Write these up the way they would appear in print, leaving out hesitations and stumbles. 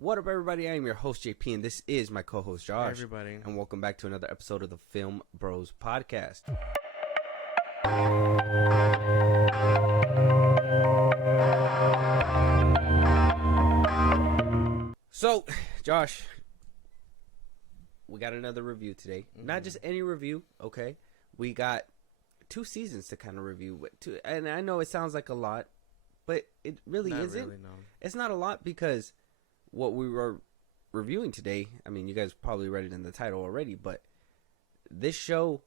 What up, everybody? I am your host, JP, and this is my co-host, Josh. Hey, everybody. And welcome back to another episode of the Film Bros podcast. So, Josh, we got another review today. Not just any review, okay? We got 2 seasons to kind of review. And I know it sounds like a lot, but it really Not isn't. really, no. It's not a lot because what we were reviewing today, I mean, you guys probably read it in the title already, but this show,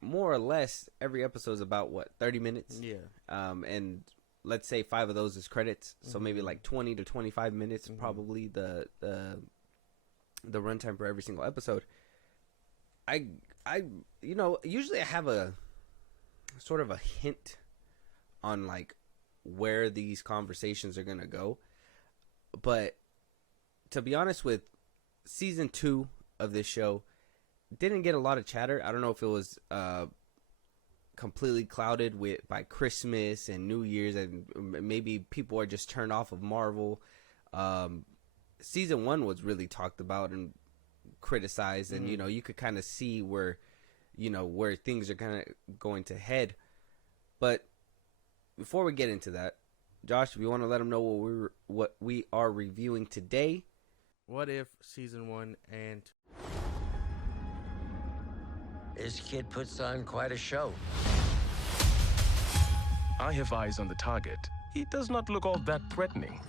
more or less, every episode is about, 30 minutes? Yeah. And let's say 5 of those is credits, so maybe like 20 to 25 minutes, probably the runtime for every single episode. I usually I have a sort of a hint on like where these conversations are gonna go, but to be honest, with season 2 of this show, didn't get a lot of chatter. I don't know if it was completely clouded by Christmas and New Year's, and maybe people are just turned off of Marvel. Season 1 was really talked about and criticized, and you could kind of see where things are kind of going to head. But before we get into that, Josh, if you want to let them know what we are reviewing today. What If season 1 and 2? This kid puts on quite a show. I have eyes on the target. He does not look all that threatening.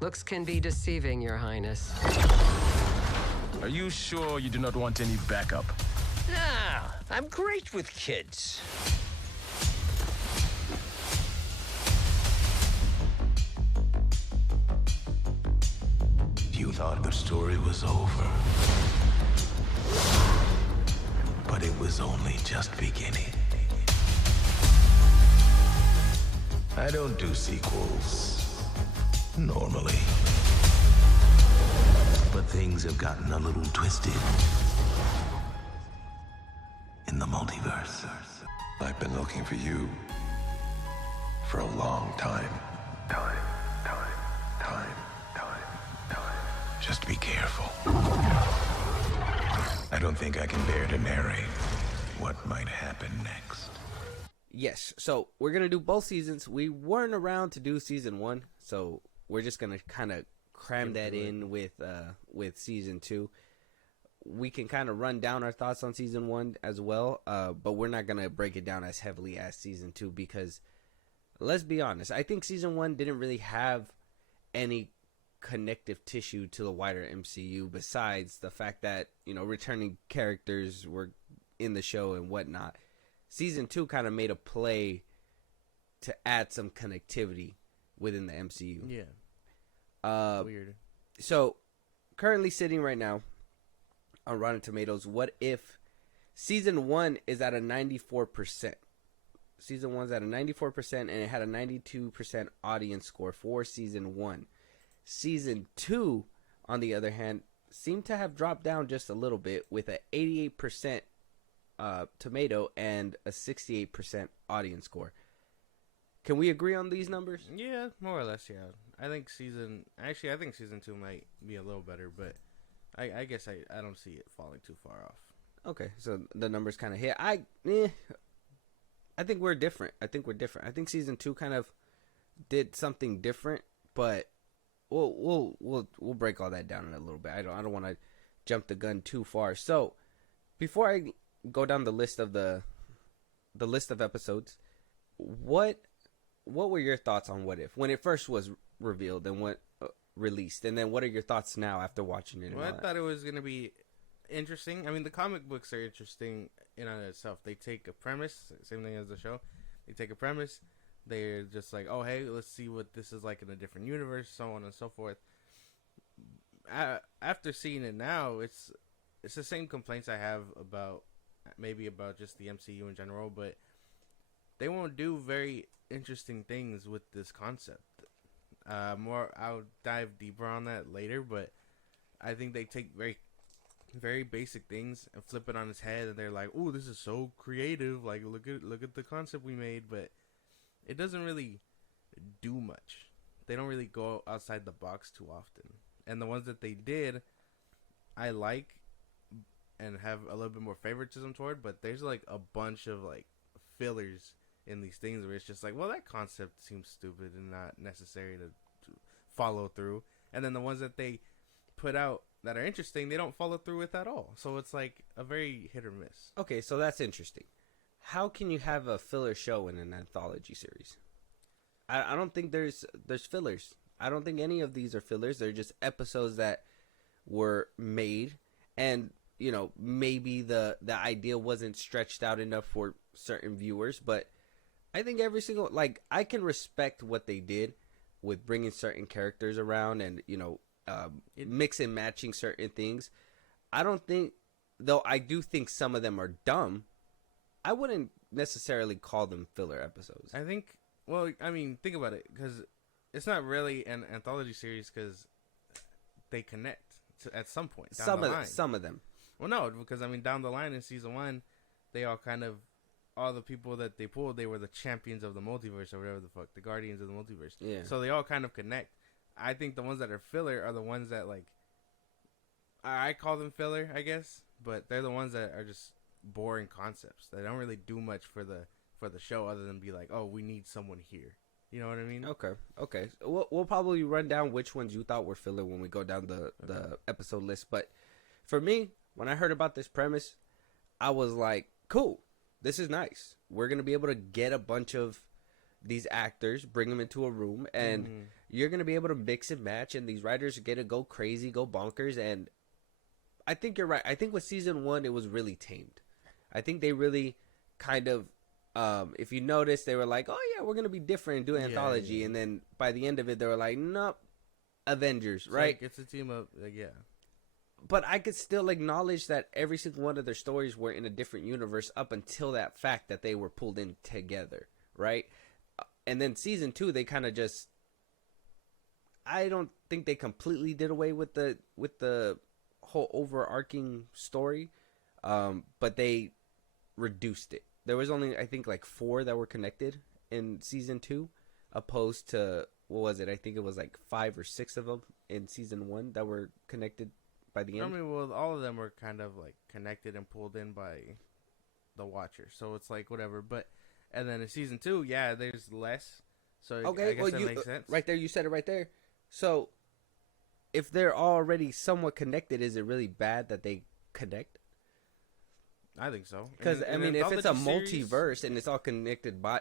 Looks can be deceiving, Your Highness. Are you sure you do not want any backup? Nah, I'm great with kids. You thought the story was over, but it was only just beginning. I don't do sequels, normally. But things have gotten a little twisted in the multiverse. I've been looking for you for a long time. Time. Just be careful. I don't think I can bear to narrate what might happen next. Yes, so we're going to do both seasons. We weren't around to do season 1, so we're just going to kind of cram that in with season 2. We can kind of run down our thoughts on season 1 as well, but we're not going to break it down as heavily as season 2 because, let's be honest, I think season 1 didn't really have any connective tissue to the wider MCU besides the fact that, returning characters were in the show and whatnot. Season 2 kind of made a play to add some connectivity within the MCU. Yeah. Weird. So, currently sitting right now on Rotten Tomatoes, What If season 1 is at a 94%. Season 1's at a 94%, and it had a 92% audience score for season 1. Season 2, on the other hand, seemed to have dropped down just a little bit with an 88% tomato and a 68% audience score. Can we agree on these numbers? Yeah, more or less, yeah. I think season 2 might be a little better, but I guess I don't see it falling too far off. Okay, so the numbers kind of hit. I think we're different. I think season 2 kind of did something different, but we'll break all that down in a little bit. I don't want to jump the gun too far. So before I go down the list of the list of episodes, what were your thoughts on What If when it first was revealed and what released, and then what are your thoughts now after watching it? Well, I thought it was gonna be interesting. I mean, the comic books are interesting in and of itself. They take a premise, same thing as the show. They take a premise. They're just like, oh, hey, let's see what this is like in a different universe, so on and so forth. After seeing it now, it's the same complaints I have about just the MCU in general, but they won't do very interesting things with this concept. I'll dive deeper on that later, but I think they take very, very basic things and flip it on its head, and they're like, "Oh, this is so creative! Like, look at the concept we made," but it doesn't really do much they don't really go outside the box too often. And the ones that they did, I like and have a little bit more favoritism toward, but there's like a bunch of like fillers in these things where it's just like, well, that concept seems stupid and not necessary to follow through. And then the ones that they put out that are interesting, they don't follow through with at all. So it's like a very hit or miss. Okay, so that's interesting. How can you have a filler show in an anthology series? I don't think there's fillers. I don't think any of these are fillers. They're just episodes that were made, and you know, maybe the idea wasn't stretched out enough for certain viewers, but I think every single, like, I can respect what they did with bringing certain characters around and, you know, mix and matching certain things. I don't think, though I do think some of them are dumb, I wouldn't necessarily call them filler episodes. I think, well, I mean, think about it, because it's not really an anthology series because they connect at some point down the line. Some of them. Well, no, because, I mean, down the line in season 1, they all kind of, all the people that they pulled, they were the champions of the multiverse or whatever the fuck, the guardians of the multiverse. Yeah. So they all kind of connect. I think the ones that are filler are the ones that, like, I call them filler, I guess, but they're the ones that are just boring concepts. They don't really do much for the show other than be like, oh, we need someone here. You know what I mean? Okay. We'll probably run down which ones you thought were filler when we go down the episode list. But for me, when I heard about this premise, I was like, cool, this is nice. We're going to be able to get a bunch of these actors, bring them into a room, and you're going to be able to mix and match, and these writers get to go crazy, go bonkers. And I think you're right. I think with season 1, it was really tamed. I think they really kind of, if you notice, they were like, oh yeah, we're going to be different and do anthology. Yeah. And then by the end of it, they were like, nope, Avengers, it's right? Like, it's a team up, yeah. But I could still acknowledge that every single one of their stories were in a different universe up until that fact that they were pulled in together, right? And then season 2, they kind of just, I don't think they completely did away with the whole overarching story, but they reduced it. There was only, I think, like 4 that were connected in season 2, opposed to, what was it? I think it was like 5 or 6 of them in season 1 that were connected by the end. I mean, well, all of them were kind of like connected and pulled in by the Watcher, so it's like whatever. But and then in season 2, yeah, there's less. So okay, I guess that makes sense. Right there, you said it right there. So if they're already somewhat connected, is it really bad that they connect? I think so. Because I mean, if it's a multiverse and it's all connected by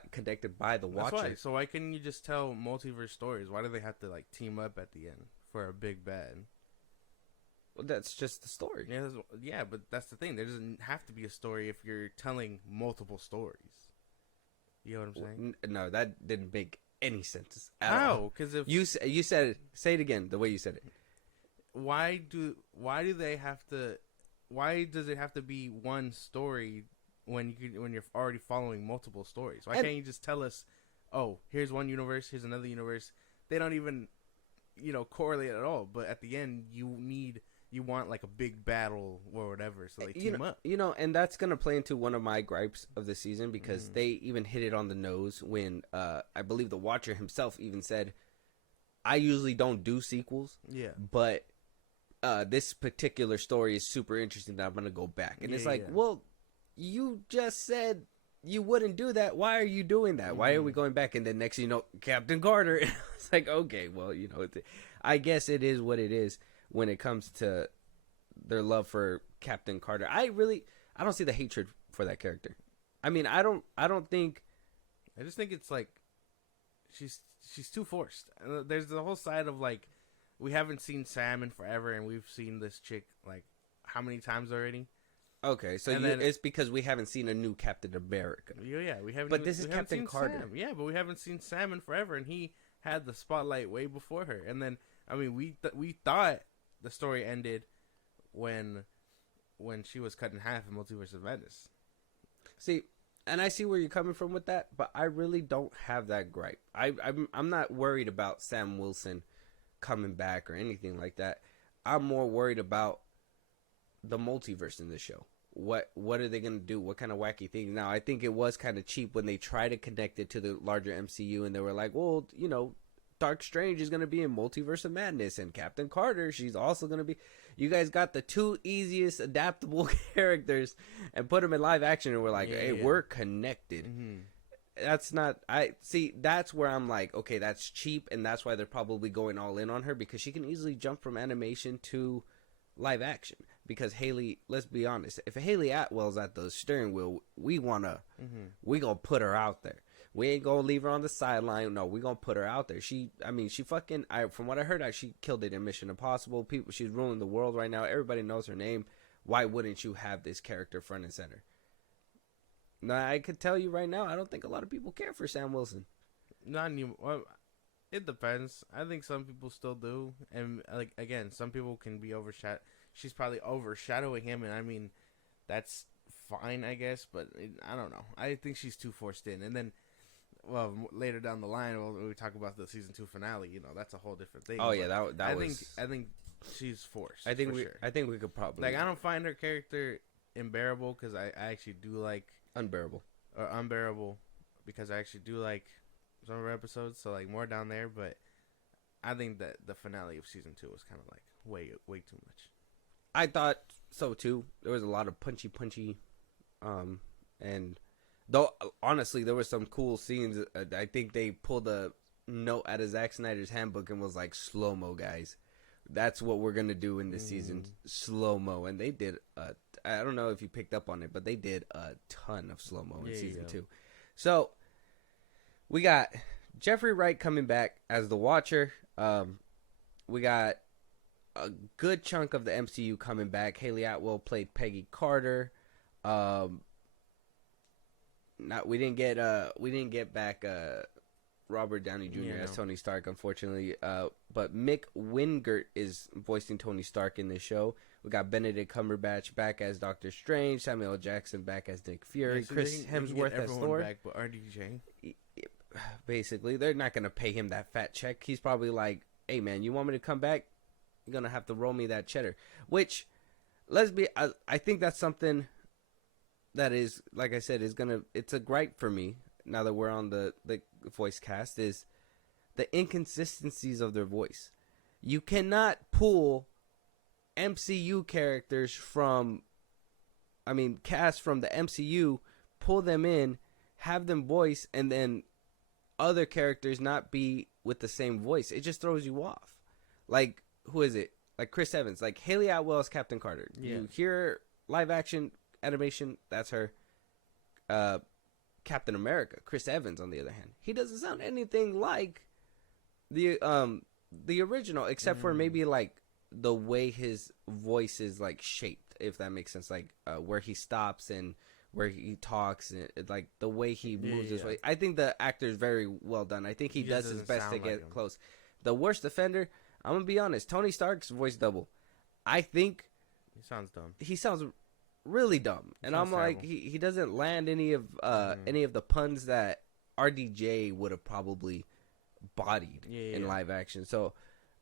the Watcher, why. So why couldn't you just tell multiverse stories? Why do they have to like team up at the end for a big bad? Well, that's just the story. Yeah, but that's the thing. There doesn't have to be a story if you're telling multiple stories. You know what I'm saying? No, that didn't make any sense at How? all. Because if you said it, say it again the way you said it. Why do they have to? Why does it have to be one story when you're already following multiple stories? Why can't you just tell us, oh, here's one universe, here's another universe? They don't even, correlate at all. But at the end, you want like a big battle or whatever, so they team up. And that's gonna play into one of my gripes of the season because they even hit it on the nose when I believe the Watcher himself even said, "I usually don't do sequels, but this particular story is super interesting that I'm gonna go back." And it's like, well, you just said you wouldn't do that. Why are you doing that? Why are we going back? And then next, Captain Carter. It's like, okay, well, I guess it is what it is. When it comes to their love for Captain Carter, I don't see the hatred for that character. I mean, I don't think. I just think it's like she's too forced. There's the whole side of like we haven't seen Sam in forever, and we've seen this chick like how many times already? Okay, so it's because we haven't seen a new Captain America. Yeah, we haven't. But this is Captain Carter. Sam. Yeah, but we haven't seen Sam in forever, and he had the spotlight way before her. And then I mean, we thought the story ended when she was cut in half in Multiverse of Madness. See, and I see where you're coming from with that, but I really don't have that gripe. I'm not worried about Sam Wilson coming back or anything like that. I'm more worried about the multiverse in this show. What are they going to do? What kind of wacky things? Now, I think it was kind of cheap when they tried to connect it to the larger MCU and they were like, well, Dark Strange is gonna be in Multiverse of Madness, and Captain Carter, she's also gonna be. You guys got the two easiest adaptable characters and put them in live action, and we're like, hey, we're connected. That's not. I see. That's where I'm like, okay, that's cheap, and that's why they're probably going all in on her, because she can easily jump from animation to live action. Because Haley, let's be honest, if Haley Atwell's at the steering wheel, we gonna put her out there. We ain't gonna leave her on the sideline. No, we gonna put her out there. She fucking. From what I heard, she killed it in Mission Impossible. She's ruling the world right now. Everybody knows her name. Why wouldn't you have this character front and center? Now, I could tell you right now, I don't think a lot of people care for Sam Wilson. Not anymore. Well, it depends. I think some people still do, and like again, some people can be overshadowed. She's probably overshadowing him, and I mean, that's fine, I guess. But I don't know. I think she's too forced in, and then. Well, later down the line, when we talk about the season 2 finale, that's a whole different thing. Oh yeah, I think she's forced. I think we could probably like. I don't find her character unbearable because I actually do like unbearable because I actually do like some of her episodes. So like more down there, but I think that the finale of season 2 was kind of like way too much. I thought so too. There was a lot of punchy, and. Though, honestly, there were some cool scenes. I think they pulled a note out of Zack Snyder's handbook and was like, slow-mo, guys. That's what we're going to do in this season. Slow-mo. And they did, I don't know if you picked up on it, but they did a ton of slow-mo in season 2. So, we got Jeffrey Wright coming back as the Watcher. We got a good chunk of the MCU coming back. Haley Atwell played Peggy Carter. We didn't get back Robert Downey Jr. as Tony Stark, unfortunately. But Mick Wingert is voicing Tony Stark in this show. We got Benedict Cumberbatch back as Doctor Strange, Samuel L. Jackson back as Nick Fury, so Chris Hemsworth as Thor. Back, but RDJ. Basically, they're not gonna pay him that fat check. He's probably like, "Hey man, you want me to come back? You're gonna have to roll me that cheddar." Which, I think that's something. That is, like I said, it's a gripe for me now that we're on the voice cast, is the inconsistencies of their voice. You cannot pull MCU characters cast from the MCU, pull them in, have them voice, and then other characters not be with the same voice. It just throws you off. Like, who is it? Like Chris Evans. Like Haley Atwell as Captain Carter. Yeah. You hear live action animation, that's her. Captain America, Chris Evans, on the other hand, he doesn't sound anything like the original, except for maybe like the way his voice is like shaped, if that makes sense, like where he stops and where he talks, and like the way he moves his way. I think the actor is very well done. I think he does his best to get close. The worst offender, I'm gonna be honest, Tony Stark's voice double. I think he sounds dumb. He sounds really dumb, and I'm like, he doesn't land any of the puns that RDJ would have probably bodied in live action. So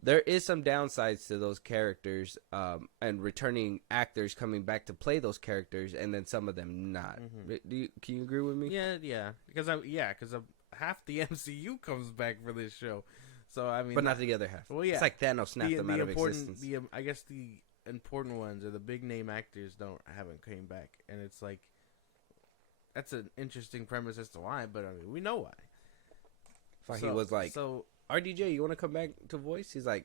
there is some downsides to those characters, and returning actors coming back to play those characters, and then some of them not. Can you agree with me? Yeah, because half the MCU comes back for this show, so I mean, but not the other half. Well, yeah, it's like Thanos snapped them out of existence. I guess the important ones or the big name actors haven't came back, and it's like that's an interesting premise as to why, but I mean, we know why. He was like, so RDJ, you want to come back to voice? He's like,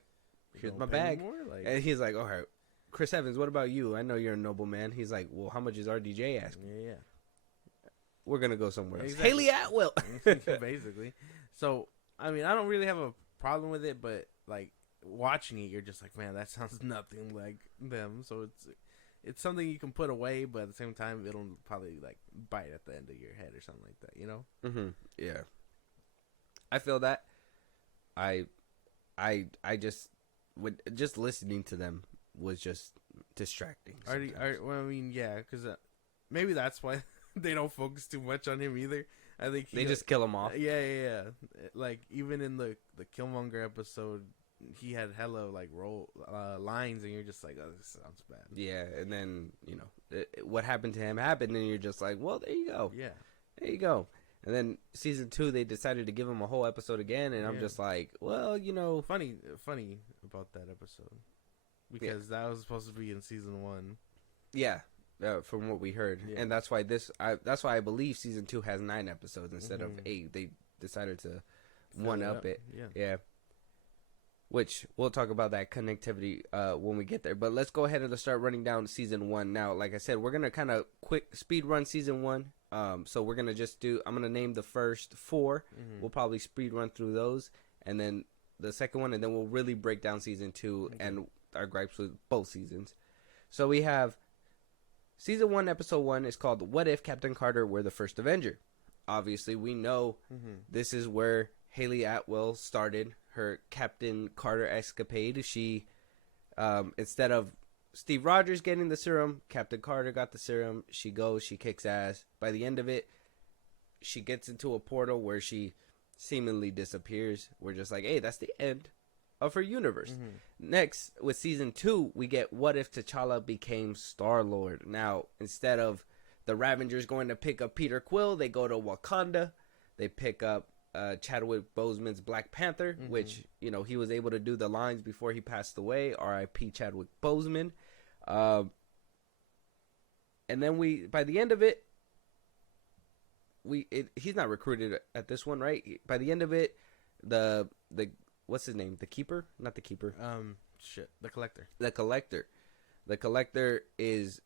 here's my bag. And he's like, all right, Chris Evans, what about you? I know you're a noble man. He's like, well, how much is RDJ asking? Yeah. We're going to go somewhere else. Exactly. Haley Atwell. Basically. So, I mean, I don't really have a problem with it, but like watching it, you're just like, man, that sounds nothing like them. So it's something you can put away, but at the same time, it'll probably like bite at the end of your head or something like that, you know? Mm-hmm. Yeah. I feel that. I just listening to them was just distracting. Well, I mean, yeah, because maybe that's why they don't focus too much on him either. I think they just kill him off. Yeah. Like even in the Killmonger episode, he had hella like lines, and you're just like, oh, this sounds bad. Yeah, and then what happened to him happened, and you're just like, well, there you go. Yeah, there you go. And then season 2, they decided to give him a whole episode again, and I'm just like, well, funny about that episode because that was supposed to be in season 1. Yeah, from what we heard, and that's why I believe season 2 has 9 episodes instead of 8. They decided to one up it. Yeah. Which we'll talk about that connectivity when we get there. But let's go ahead and let's start running down season 1 now. Like I said, we're gonna kind of quick speed run season 1. So we're gonna I'm gonna name the first 4. We'll probably speed run through those, and then the second one, and then we'll really break down season 2 and our gripes with both seasons. So we have season 1, episode 1 is called "What If Captain Carter Were the First Avenger." Obviously, we know this is where Haley Atwell started her Captain Carter escapade. She, instead of Steve Rogers getting the serum, Captain Carter got the serum. She goes, she kicks ass. By the end of it, she gets into a portal where she seemingly disappears. We're just like, hey, that's the end of her universe. Next, with season 2, we get what if T'Challa became Star-Lord. Now, instead of the Ravengers going to pick up Peter Quill, they go to Wakanda. They pick up Chadwick Boseman's Black Panther, which, he was able to do the lines before he passed away. R.I.P. Chadwick Boseman. And then by the end of it, he's not recruited at this one, right? By the end of it, the what's his name? The Keeper? Not the Keeper. The Collector. The Collector is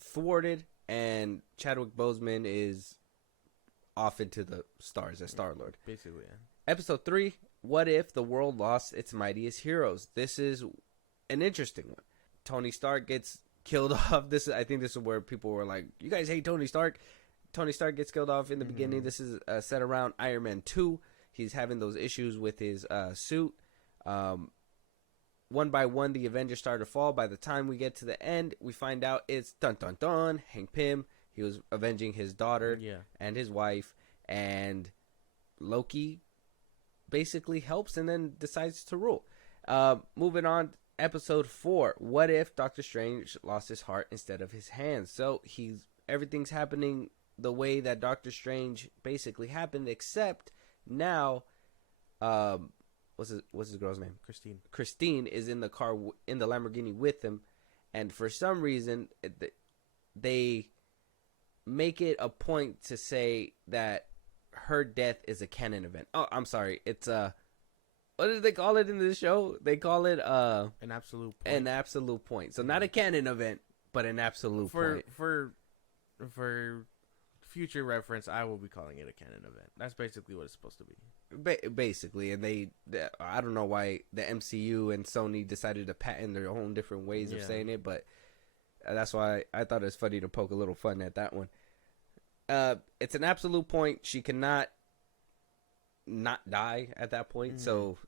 thwarted, and Chadwick Boseman is off into the stars as Star-Lord. Basically, yeah. Episode 3, what if the world lost its mightiest heroes? This is an interesting one. Tony Stark gets killed off. I think this is where people were like, you guys hate Tony Stark. Tony Stark gets killed off in the beginning. This is set around Iron Man 2. He's having those issues with his suit. One by one, the Avengers start to fall. By the time we get to the end, we find out it's dun dun dun, Hank Pym. He was avenging his daughter and his wife, and Loki basically helps and then decides to rule. Moving on, episode 4. What if Doctor Strange lost his heart instead of his hands? So everything's happening the way that Doctor Strange basically happened, except now, what's his girl's name? Christine is in the car in the Lamborghini with him, and for some reason they make it a point to say that her death is a canon event. Oh, I'm sorry. It's what did they call it in the show? They call it an absolute point. An absolute point. So not a canon event, but an absolute point. For future reference, I will be calling it a canon event. That's basically what it's supposed to be. Basically, and I don't know why the MCU and Sony decided to patent their own different ways of saying it, but that's why I thought it was funny to poke a little fun at that one. It's an absolute point. She cannot not die at that point. So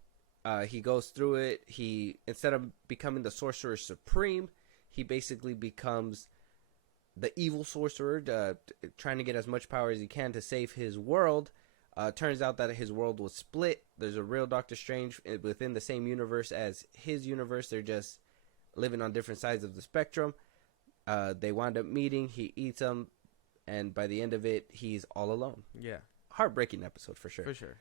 he goes through it. He, instead of becoming the Sorcerer Supreme, he basically becomes the evil sorcerer, trying to get as much power as he can to save his world. Turns out that his world was split. There's a real Doctor Strange within the same universe as his universe. They're just living on different sides of the spectrum. They wind up meeting. He eats them, and by the end of it, he's all alone. Yeah. Heartbreaking episode for sure. For sure.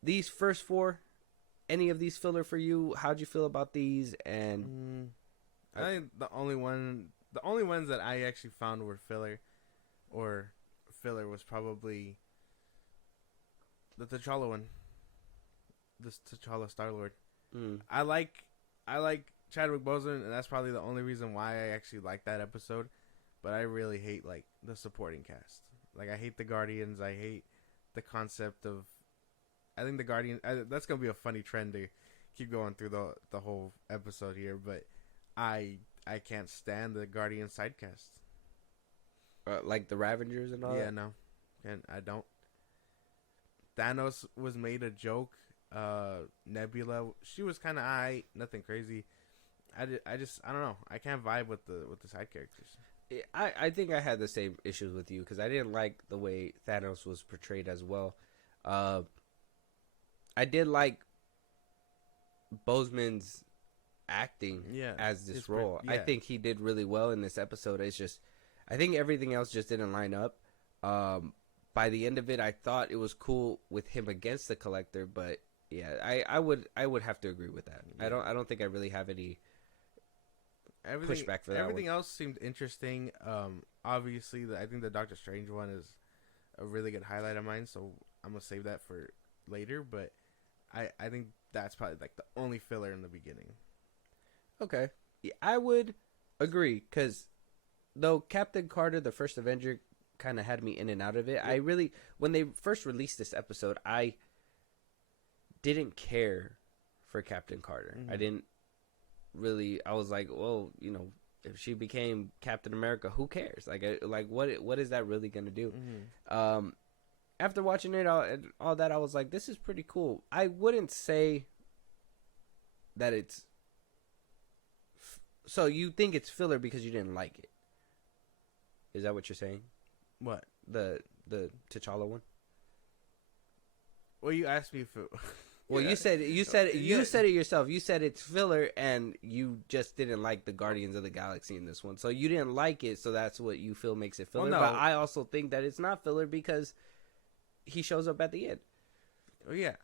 These first 4, any of these filler for you? How'd you feel about these? And I think the only ones that I actually found were filler was probably the T'Challa one. This T'Challa Star-Lord. I like Chadwick Boseman, and that's probably the only reason why I actually like that episode. But I really hate the supporting cast. I hate the Guardians. I hate the concept of. I think the Guardians. That's gonna be a funny trend to keep going through the whole episode here. But I can't stand the Guardian sidecast. Like the Ravengers and all that? Yeah, no. And I don't. Thanos was made a joke. Nebula, she was kind of aight, nothing crazy. I don't know. I can't vibe with the side characters. I think I had the same issues with you because I didn't like the way Thanos was portrayed as well. I did like Boseman's acting as this role. I think he did really well in this episode. It's just, I think everything else just didn't line up. by the end of it, I thought it was cool with him against the Collector, but yeah, I would have to agree with that. Yeah. I don't think I really have any pushback for that. Everything one. else seemed interesting. Obviously, I think the Doctor Strange one is a really good highlight of mine, so I'm gonna save that for later. But I think that's probably like the only filler in the beginning. Okay, yeah, I would agree because though Captain Carter, the first Avenger, kind of had me in and out of it. Yeah. When they first released this episode, I didn't care for Captain Carter. I didn't really. I was like, well, you know, if she became Captain America, who cares? Like what is that really gonna do? After watching it all that, I was like, this is pretty cool. I wouldn't say that it's. So you think it's filler because you didn't like it? Is that what you're saying? What? The T'Challa one? Well, you asked me if it... Well, you said it yourself. You said it's filler, and you just didn't like the Guardians of the Galaxy in this one. So you didn't like it, so that's what you feel makes it filler. Well, no. But I also think that it's not filler because he shows up at the end. Oh yeah,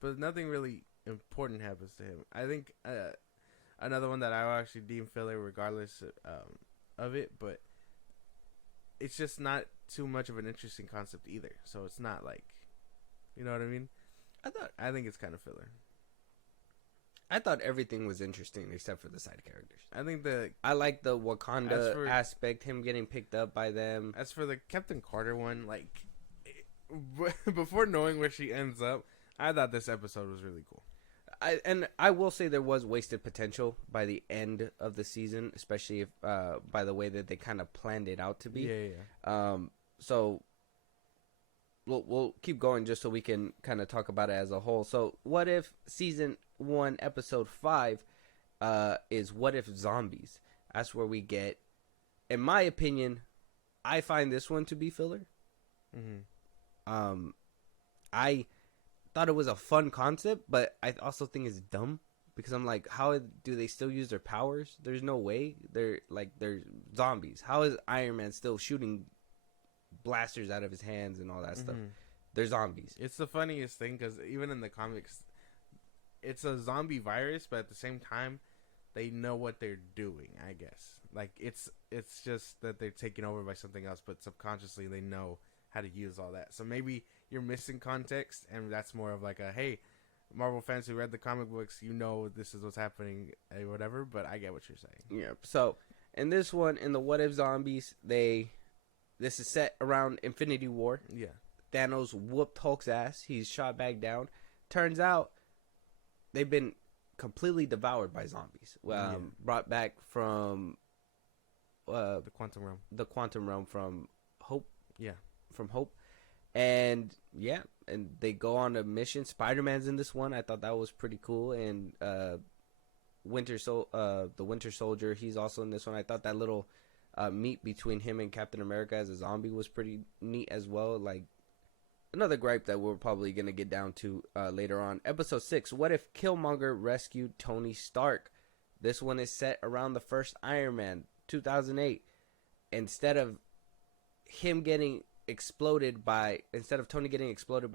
but nothing really important happens to him. I think another one that I would actually deem filler, regardless of it, but it's just not too much of an interesting concept either. So it's not like, you know what I mean? I think it's kind of filler. I thought everything was interesting except for the side characters. I like the Wakanda aspect, him getting picked up by them. As for the Captain Carter one, like before knowing where she ends up, I thought this episode was really cool. I will say there was wasted potential by the end of the season, especially if by the way that they kind of planned it out to be. Yeah. So we'll keep going just so we can kind of talk about it as a whole. So what if season 1, episode 5 is What If Zombies? That's where we get, in my opinion, I find this one to be filler. I thought it was a fun concept, but I also think it's dumb because I'm like, how do they still use their powers? There's no way. They're zombies. How is Iron Man still shooting blasters out of his hands and all that stuff? They're zombies. It's the funniest thing because even in the comics, it's a zombie virus, but at the same time, they know what they're doing. I guess like it's just that they're taken over by something else, but subconsciously they know how to use all that. So maybe you're missing context, and that's more of like a, hey, Marvel fans who read the comic books, you know this is what's happening, whatever, but I get what you're saying. Yeah, so in this one, in the What If Zombies, this is set around Infinity War. Yeah. Thanos whooped Hulk's ass. He's shot back down. Turns out they've been completely devoured by zombies. Brought back from the quantum realm. The quantum realm from Hope. Yeah. From Hope. And yeah, and they go on a mission. Spider-Man's in this one. I thought that was pretty cool. And the Winter Soldier, he's also in this one. I thought that little meet between him and Captain America as a zombie was pretty neat as well. Like, another gripe that we're probably going to get down to later on. Episode 6, What If Killmonger Rescued Tony Stark? This one is set around the first Iron Man, 2008. Instead of Tony getting exploded by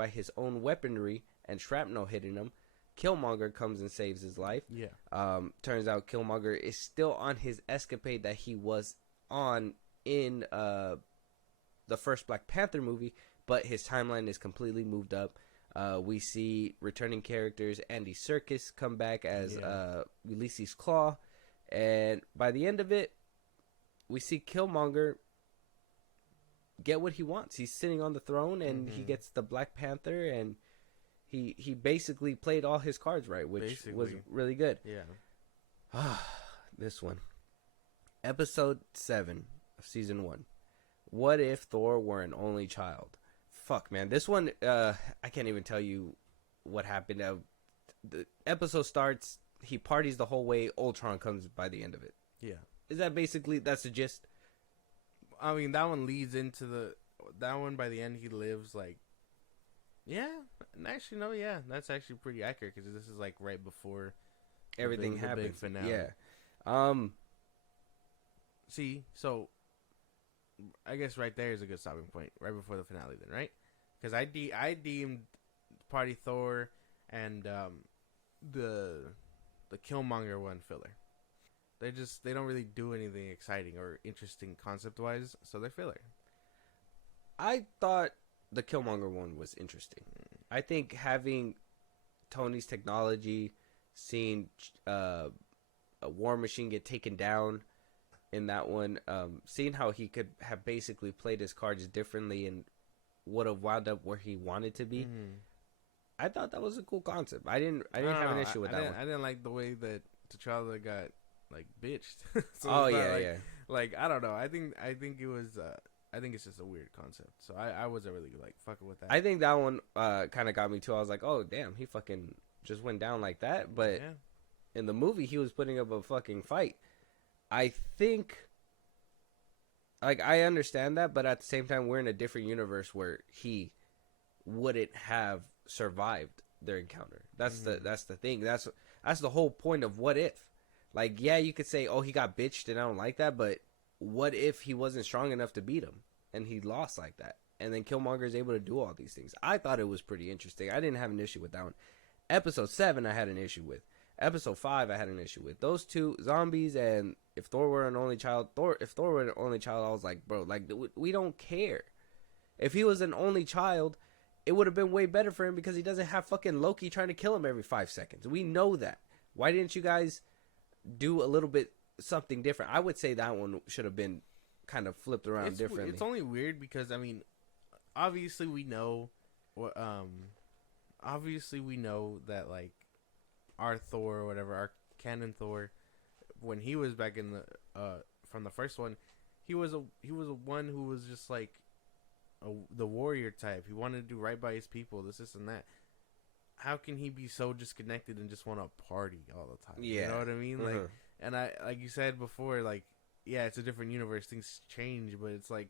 his own weaponry and shrapnel hitting him, Killmonger comes and saves his life. Yeah. Turns out Killmonger is still on his escapade that he was on in the first Black Panther movie, but his timeline is completely moved up. We see returning characters Andy Serkis come back as Ulysses Claw, and by the end of it, we see Killmonger get what he wants. He's sitting on the throne, and he gets the Black Panther, and he basically played all his cards right, which was really good. Yeah. This one. Episode 7 of Season 1. What if Thor were an only child? Fuck, man. This one, I can't even tell you what happened. The episode starts, he parties the whole way, Ultron comes by the end of it. Yeah. Is that basically, that's the gist? I mean, that one leads into that one by the end, he lives like, yeah. Actually, no, yeah. That's actually pretty accurate because this is like right before everything happens. Big finale. Yeah. See, so I guess right there is a good stopping point, right before the finale, then, right? Because I deemed Party Thor and the Killmonger one filler. They don't really do anything exciting or interesting concept wise, so they're filler. I thought the Killmonger one was interesting. I think having Tony's technology, seeing a War Machine get taken down in that one, seeing how he could have basically played his cards differently and would have wound up where he wanted to be. Mm-hmm. I thought that was a cool concept. I didn't have an issue with that one. I didn't like the way that T'Challa got like bitched. So Oh it's not yeah, like, yeah. Like I don't know. I think it was. I think it's just a weird concept. So I wasn't really like fucking with that. I think that one kind of got me too. I was like, oh damn, he fucking just went down like that. But yeah. in the movie, he was putting up a fucking fight. I think, like, I understand that, but at the same time, we're in a different universe where he wouldn't have survived their encounter. That's the thing. That's the whole point of What If. Like, yeah, you could say, oh, he got bitched and I don't like that, but what if he wasn't strong enough to beat him and he lost like that? And then Killmonger is able to do all these things. I thought it was pretty interesting. I didn't have an issue with that one. Episode 7, I had an issue with. Episode 5, I had an issue with. Those two, zombies and if Thor were an only child, if Thor were an only child, I was like, bro, like, we don't care. If he was an only child, it would have been way better for him because he doesn't have fucking Loki trying to kill him every 5 seconds. We know that. Why didn't you guys do a little bit something different? I would say that one should have been kind of flipped around differently. It's only weird because, I mean, obviously we know that, like, our Thor or whatever, our canon Thor, when he was back in the from the first one, he was a one who was just like the warrior type. He wanted to do right by his people, this and that. How can he be so disconnected and just want to party all the time? Yeah. You know what I mean? Like, and I, like you said before, like, yeah, it's a different universe. Things change, but it's like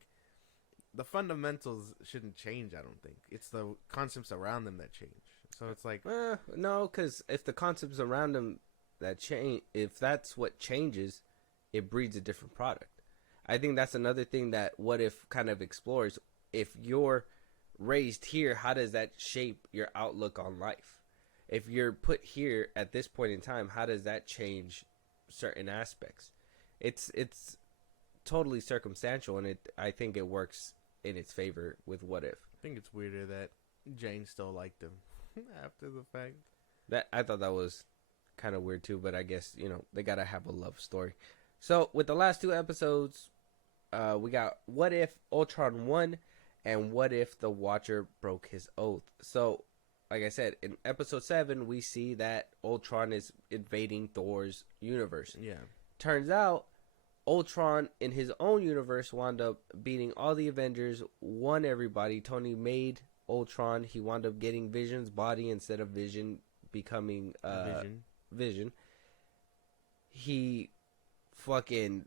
the fundamentals shouldn't change. I don't think it's the concepts around them that change. So it's like, no, because if the concepts around him that change, if that's what changes, it breeds a different product. I think that's another thing that What If kind of explores. If you're raised here, how does that shape your outlook on life? If you're put here at this point in time, how does that change certain aspects? It's totally circumstantial, and I think it works in its favor with What If. I think it's weirder that Jane still liked him after the fact. That I thought that was kind of weird too, but I guess, you know, they gotta have a love story. So with the last 2 episodes, we got What If Ultron won and What If the Watcher broke his oath. So, like I said, in episode 7, we see that Ultron is invading Thor's universe. Yeah. Turns out, Ultron in his own universe wound up beating all the Avengers, won everybody. Tony made Ultron. He wound up getting Vision's body instead of Vision becoming Vision. He fucking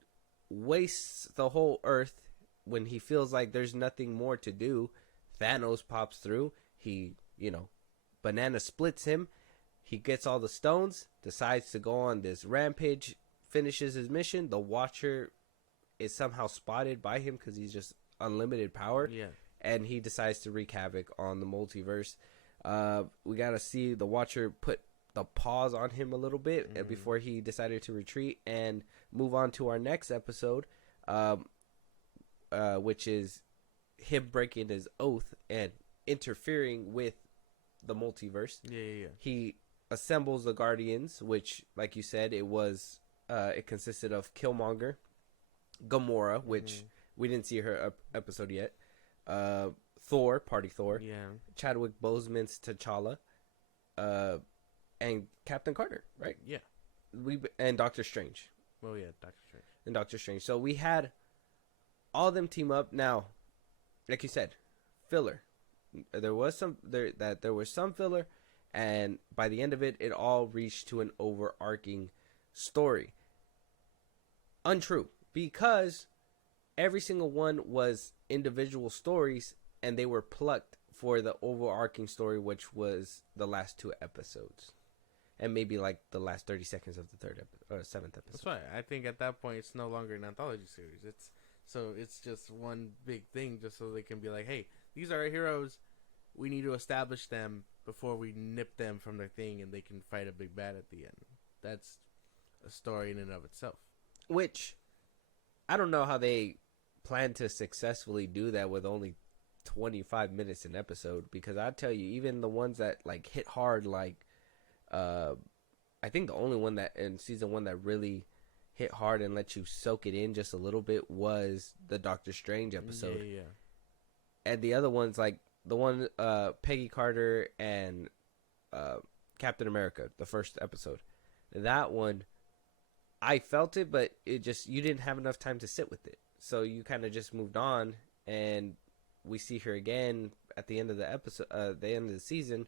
wastes the whole Earth. When he feels like there's nothing more to do, Thanos pops through. He, you know, banana splits him. He gets all the stones, decides to go on this rampage, finishes his mission. The Watcher is somehow spotted by him because he's just unlimited power. Yeah. And he decides to wreak havoc on the multiverse. We got to see the Watcher put the pause on him a little bit before he decided to retreat and move on to our next episode. Which is him breaking his oath and interfering with the multiverse. Yeah. He assembles the Guardians, which, like you said, it consisted of Killmonger, Gamora, which we didn't see her episode yet, Thor, Party Thor, Yeah. Chadwick Boseman's T'Challa, and Captain Carter, right? Yeah. And Doctor Strange. Well, yeah, Doctor Strange. So we had all of them team up. Now, like you said, filler. There was some filler, and by the end of it, it all reached to an overarching story. Untrue, because every single one was individual stories, and they were plucked for the overarching story, which was the last 2 episodes, and maybe like the last 30 seconds of the 7th episode. That's right. I think at that point, it's no longer an anthology series. It's So it's just one big thing, just so they can be like, hey, these are our heroes. We need to establish them before we nip them from their thing, and they can fight a big bad at the end. That's a story in and of itself. Which I don't know how they plan to successfully do that with only 25 minutes an episode, because I tell you, even the ones that like hit hard, like I think the only one that in season 1 that really hit hard and let you soak it in just a little bit was the Doctor Strange episode. Yeah. And the other ones, like the one Peggy Carter and Captain America, the first episode, that one I felt it, but it just, you didn't have enough time to sit with it, so you kind of just moved on. And we see her again at the end of the episode, the end of the season,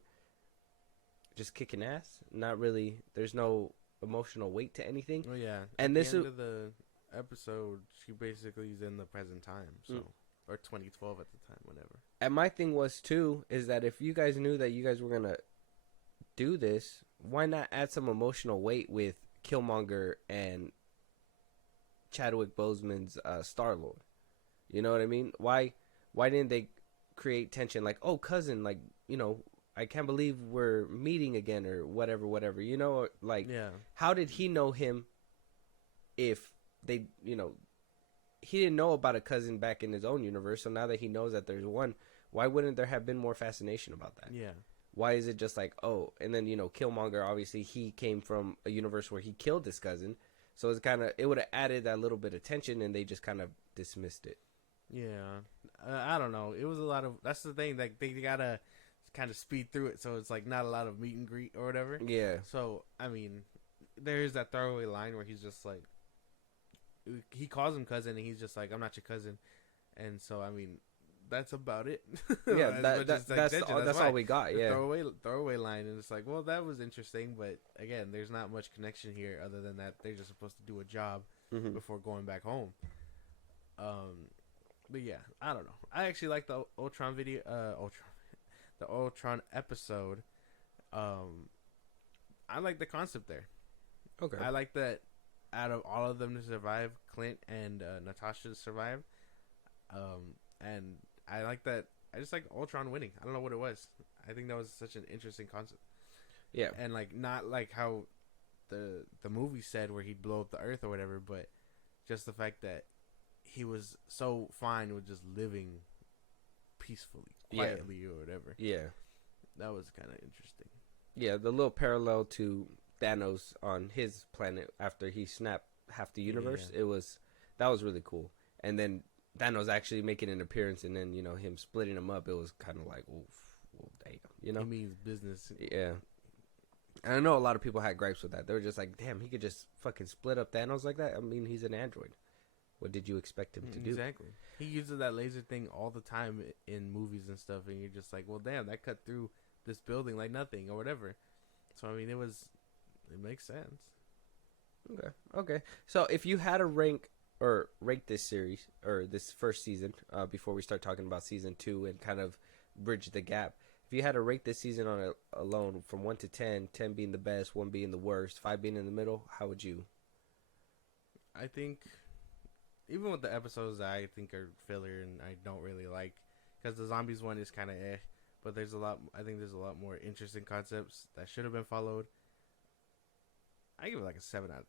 just kicking ass. Not really, there's no emotional weight to anything. Oh yeah, and at this the end is of the episode, she basically is in the present time, so or 2012 at the time, whatever. And my thing was too, is that if you guys knew that you guys were gonna do this, why not add some emotional weight with Killmonger and Chadwick Boseman's Star-Lord? You know what I mean? Why didn't they create tension, like, oh, cousin, like, you know, I can't believe we're meeting again, or whatever, you know, like, Yeah. how did he know him if they, you know, he didn't know about a cousin back in his own universe, so now that he knows that there's one, why wouldn't there have been more fascination about that? Yeah. Why is it just like, oh, and then, you know, Killmonger, obviously he came from a universe where he killed his cousin, so it's kind of, it would have added that little bit of tension, and they just kind of dismissed it. Yeah. I don't know. It was a lot of, that's the thing, like they gotta kind of speed through it, so it's like not a lot of meet and greet or whatever. Yeah. So I mean, there's that throwaway line where he's just like, he calls him cousin, and he's just like, I'm not your cousin. And so I mean, that's about it. Yeah, that's why. all we got. The Yeah. throwaway line, and it's like, well, that was interesting, but again, there's not much connection here other than that they're just supposed to do a job before going back home. But yeah, I don't know. I actually like the Ultron video, the Ultron episode. I like the concept there. Okay. I like that out of all of them to survive, Clint and Natasha survived. And I like that. I just like Ultron winning. I don't know what it was. I think that was such an interesting concept. Yeah. And like, not like how the movie said where he'd blow up the Earth or whatever, but just the fact that he was so fine with just living peacefully, quietly, or whatever. Yeah. That was kind of interesting. Yeah, the little parallel to Thanos on his planet after he snapped half the universe. Yeah. That was really cool. And then Thanos actually making an appearance, and then, you know, him splitting them up, it was kind of like, oof, well, damn, you know? He means business. Yeah. And I know a lot of people had gripes with that. They were just like, damn, he could just fucking split up Thanos like that? I mean, he's an android. What did you expect him to do? Exactly. He uses that laser thing all the time in movies and stuff, and you're just like, well, damn, that cut through this building like nothing or whatever. So, I mean, it makes sense. Okay. So, if you had to rate this series, or this first season, before we start talking about season 2 and kind of bridge the gap, if you had to rate this season on alone from 1 to 10, 10 being the best, 1 being the worst, 5 being in the middle, how would you? I think, even with the episodes that I think are filler and I don't really like, because the zombies one is kind of but I think there's a lot more interesting concepts that should have been followed. I give it like a 7 out of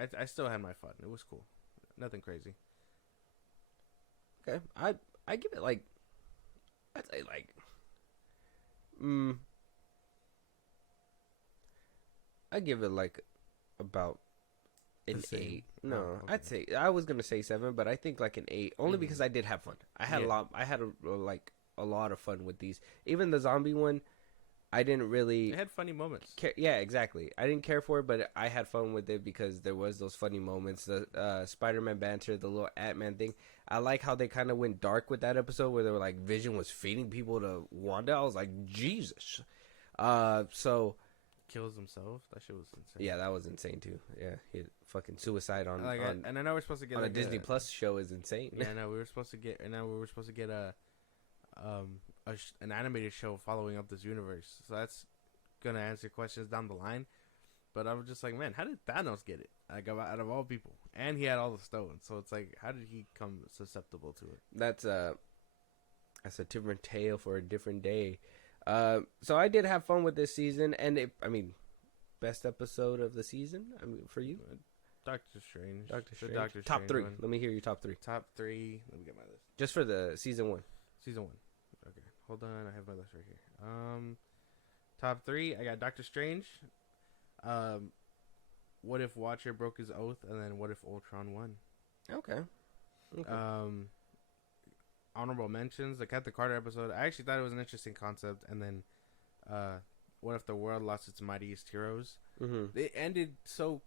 10. I still had my fun. It was cool. Nothing crazy. Okay. I give it like, I'd say like, I give it like about an 8. No, okay. I'd say, I was gonna say 7, but I think like an 8, only because I did have fun. I had a lot of fun with these. Even the zombie one, I didn't really. It had funny moments. Yeah, exactly. I didn't care for it, but I had fun with it because there was those funny moments. The Spider-Man banter, the little Ant-Man thing. I like how they kind of went dark with that episode where they were like, Vision was feeding people to Wanda. I was like, Jesus. So Kills himself. That shit was insane. yeah, that was insane too. Yeah, he fucking suicide on and I know we're supposed to get on like a Disney Plus show is insane. Yeah, no, we were supposed to get an animated show following up this universe. So that's gonna answer questions down the line. But I was just like, man, how did Thanos get it? Like, out of all people, and he had all the stones. So it's like, how did he come susceptible to it? That's a different tale for a different day. So I did have fun with this season, and best episode of the season. I mean, for you, Doctor Strange. Doctor The Strange. Top 3. one. Let me hear your top 3. Top 3. Let me get my list. Just for the season 1. Season 1. Okay, hold on. I have my list right here. Top 3. I got Doctor Strange. What if Watcher broke his oath, and then what if Ultron won? Okay. Honorable mentions, the Captain Carter episode. I actually thought it was an interesting concept, and then what if the world lost its mightiest heroes? Mm-hmm. It ended so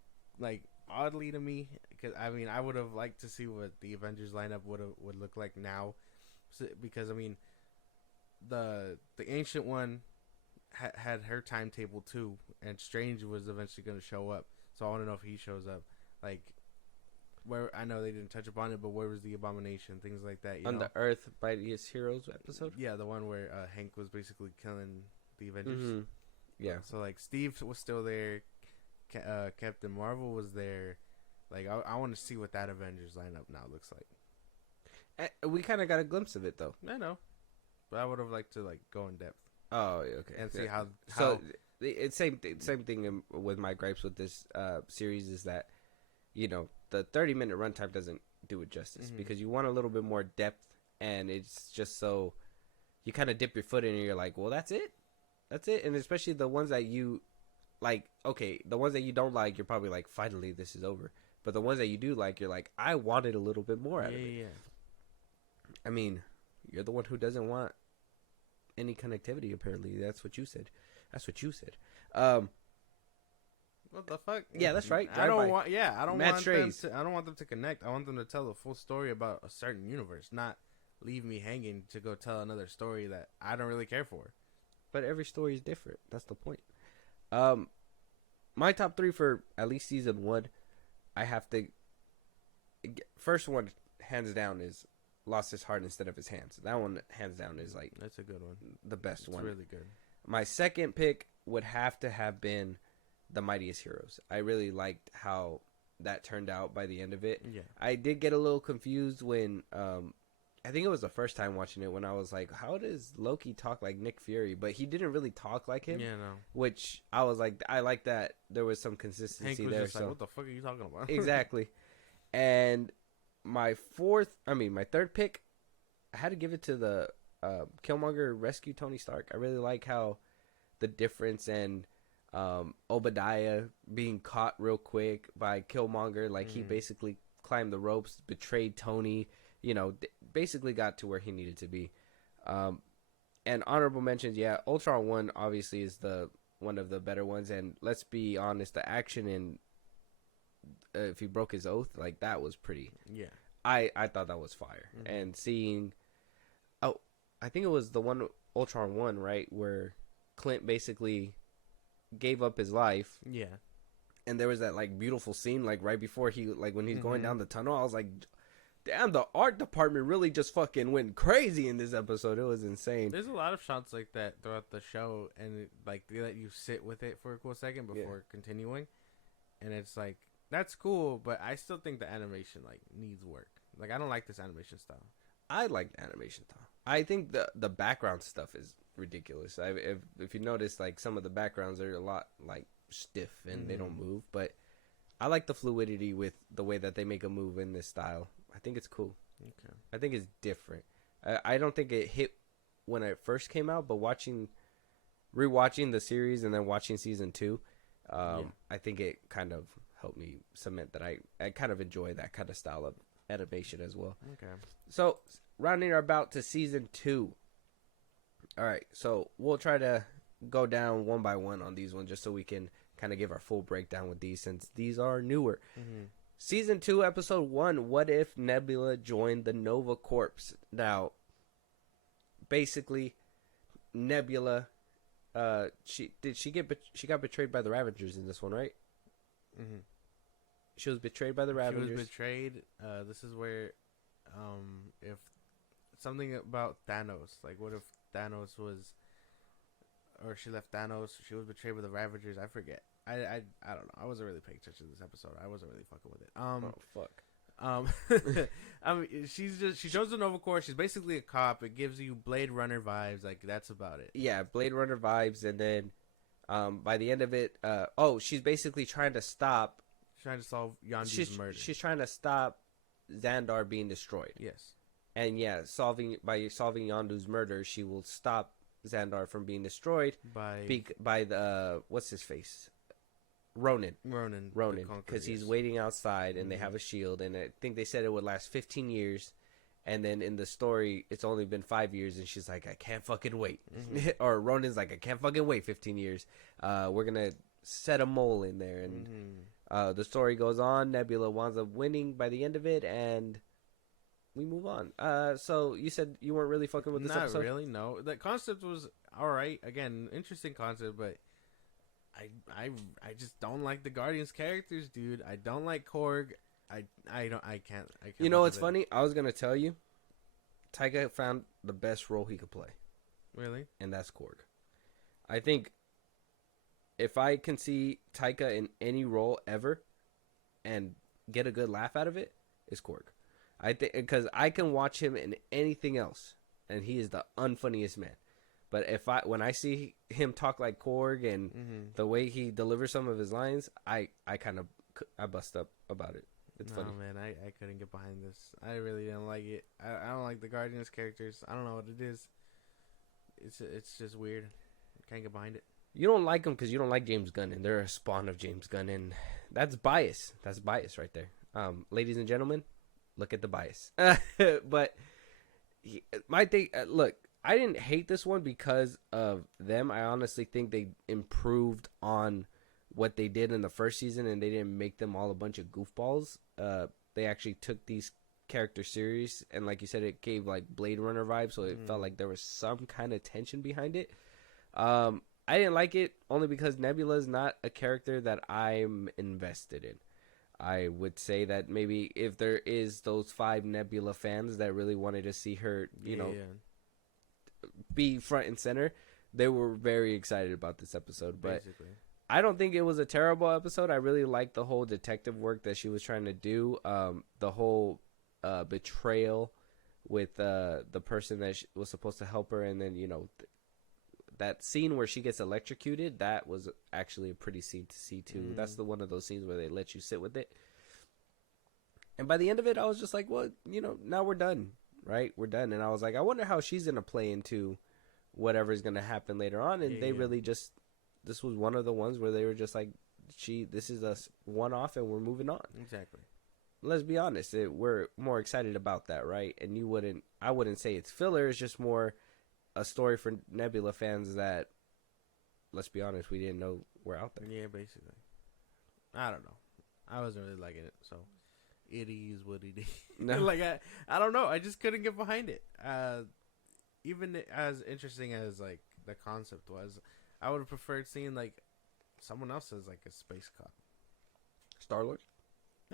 oddly to me, because I would have liked to see what the Avengers lineup would look like now, because the ancient one had her timetable too, and Strange was eventually going to show up. So I want to know if he shows up. Like, where I know they didn't touch upon it, but where was the Abomination? Things like that. On the Earth Mightiest Heroes episode? Yeah, the one where Hank was basically killing the Avengers. Mm-hmm. Yeah. So, like, Steve was still there. Captain Marvel was there. Like, I want to see what that Avengers lineup now looks like. We kind of got a glimpse of it, though. I know. But I would have liked to, go in depth. Oh, okay. And see how... So, it's same thing with my gripes with this series is that, the 30-minute runtime doesn't do it justice, because you want a little bit more depth, and it's just so... You kind of dip your foot in and you're like, well, that's it? That's it? And especially the ones that you... Like, okay, the ones that you don't like, you're probably like, finally, this is over. But the ones that you do like, you're like, I wanted a little bit more out of it. Yeah. I mean, you're the one who doesn't want any connectivity, apparently. That's what you said. What the fuck? Yeah, that's right. I don't want Matt I don't want them to connect. I want them to tell the full story about a certain universe, not leave me hanging to go tell another story that I don't really care for. But every story is different. That's the point. My top 3 for at least season 1, I have to... First one, hands down, is Lost His Heart Instead of His Hands. That one, hands down, is like... That's a good one. The best one. It's really good. My second pick would have to have been The Mightiest Heroes. I really liked how that turned out by the end of it. Yeah. I did get a little confused when... I think it was the first time watching it when I was like, how does Loki talk like Nick Fury? But he didn't really talk like him. Yeah, no. Which I was like, I like that there was some consistency Hank was there. just like, what the fuck are you talking about? Exactly. And my third pick, I had to give it to the Killmonger rescue Tony Stark. I really like how the difference and Obadiah being caught real quick by Killmonger. Like, he basically climbed the ropes, betrayed Tony, basically got to where he needed to be. And honorable mentions, yeah, Ultron 1 obviously is one of the better ones. And let's be honest, the action in if he broke his oath, like, that was pretty. Yeah. I thought that was fire. And seeing, I think it was the one, Ultron 1, right, where Clint basically gave up his life. Yeah. And there was that, like, beautiful scene, like, right before he, like, when he's going down the tunnel, I was like, damn, the art department really just fucking went crazy in this episode. It was insane. There's a lot of shots like that throughout the show, and like they let you sit with it for a cool second before continuing. And it's like, that's cool, but I still think the animation like needs work. Like, I don't like this animation style. I like the animation style. I think the background stuff is ridiculous. If you notice, like, some of the backgrounds are a lot like stiff and they don't move, but I like the fluidity with the way that they make a move in this style. I think it's cool. Okay. I think it's different. I don't think it hit when it first came out, but rewatching the series and then watching season 2, I think it kind of helped me cement that I kind of enjoy that kind of style of animation as well. Okay. So, rounding our bout to season 2. All right, so we'll try to go down one by one on these ones just so we can kind of give our full breakdown with these, since these are newer. Season 2, episode 1, What If Nebula Joined the Nova Corps? Now, basically, Nebula, she got betrayed by the Ravagers in this one, right? She was betrayed by the Ravagers. She was betrayed. This is where, if something about Thanos, like, what if Thanos was, or she left Thanos, she was betrayed by the Ravagers, I forget. I don't know. I wasn't really paying attention to this episode. I wasn't really fucking with it. Oh fuck. I mean, she shows the Nova Corps. She's basically a cop. It gives you Blade Runner vibes. Like that's about it. Yeah, Blade Runner vibes, and then by the end of it, she's basically trying to stop. Trying to solve Yondu's murder. She's trying to stop Xandar being destroyed. Yes. And yeah, solving Yondu's murder, she will stop Xandar from being destroyed by the what's his face, Ronan, because he's waiting outside, and they have a shield, and I think they said it would last 15 years, and then in the story it's only been 5 years, and she's like, I can't fucking wait, or Ronan's like, I can't fucking wait 15 years. We're gonna set a mole in there, and the story goes on. Nebula winds up winning by the end of it, and we move on. So you said you weren't really fucking with this episode? Not really, no. The concept was alright. Again, interesting concept, but I just don't like the Guardians characters, dude. I don't like Korg. I can't. You know what's funny? I was gonna tell you, Taika found the best role he could play. Really? And that's Korg. I think if I can see Taika in any role ever and get a good laugh out of it, it's Korg. I think because I can watch him in anything else, and he is the unfunniest man. But when I see him talk like Korg and the way he delivers some of his lines, I bust up about it. It's funny. Man, I couldn't get behind this. I really didn't like it. I don't like the Guardians characters. I don't know what it is. It's just weird. Can't get behind it. You don't like them because you don't like James Gunn, and they're a spawn of James Gunn, and that's bias. That's bias right there. Ladies and gentlemen, look at the bias. But my thing, look, I didn't hate this one because of them. I honestly think they improved on what they did in the first season, and they didn't make them all a bunch of goofballs. They actually took these characters serious, and like you said, it gave like Blade Runner vibes, so it felt like there was some kind of tension behind it. I didn't like it only because Nebula is not a character that I'm invested in. I would say that maybe if there is those 5 Nebula fans that really wanted to see her, be front and center, they were very excited about this episode. But basically, I don't think it was a terrible episode. I really liked the whole detective work that she was trying to do. The whole betrayal with the person that was supposed to help her, and then that scene where she gets electrocuted, that was actually a pretty scene to see too. That's the one of those scenes where they let you sit with it. And by the end of it, I was just like, well, now we're done, right? We're done. And I was like, I wonder how she's going to play into whatever's going to happen later on. And really just, this was one of the ones where they were just like, this is a one-off and we're moving on. Exactly. Let's be honest. We're more excited about that, right? And I wouldn't say it's filler. It's just more a story for Nebula fans that, let's be honest, we didn't know were out there. Yeah, basically. I don't know. I wasn't really liking it, so it is what it is. No. Like I don't know. I just couldn't get behind it. Even as interesting as like the concept was, I would have preferred seeing like someone else as like a space cop. Star-Lord?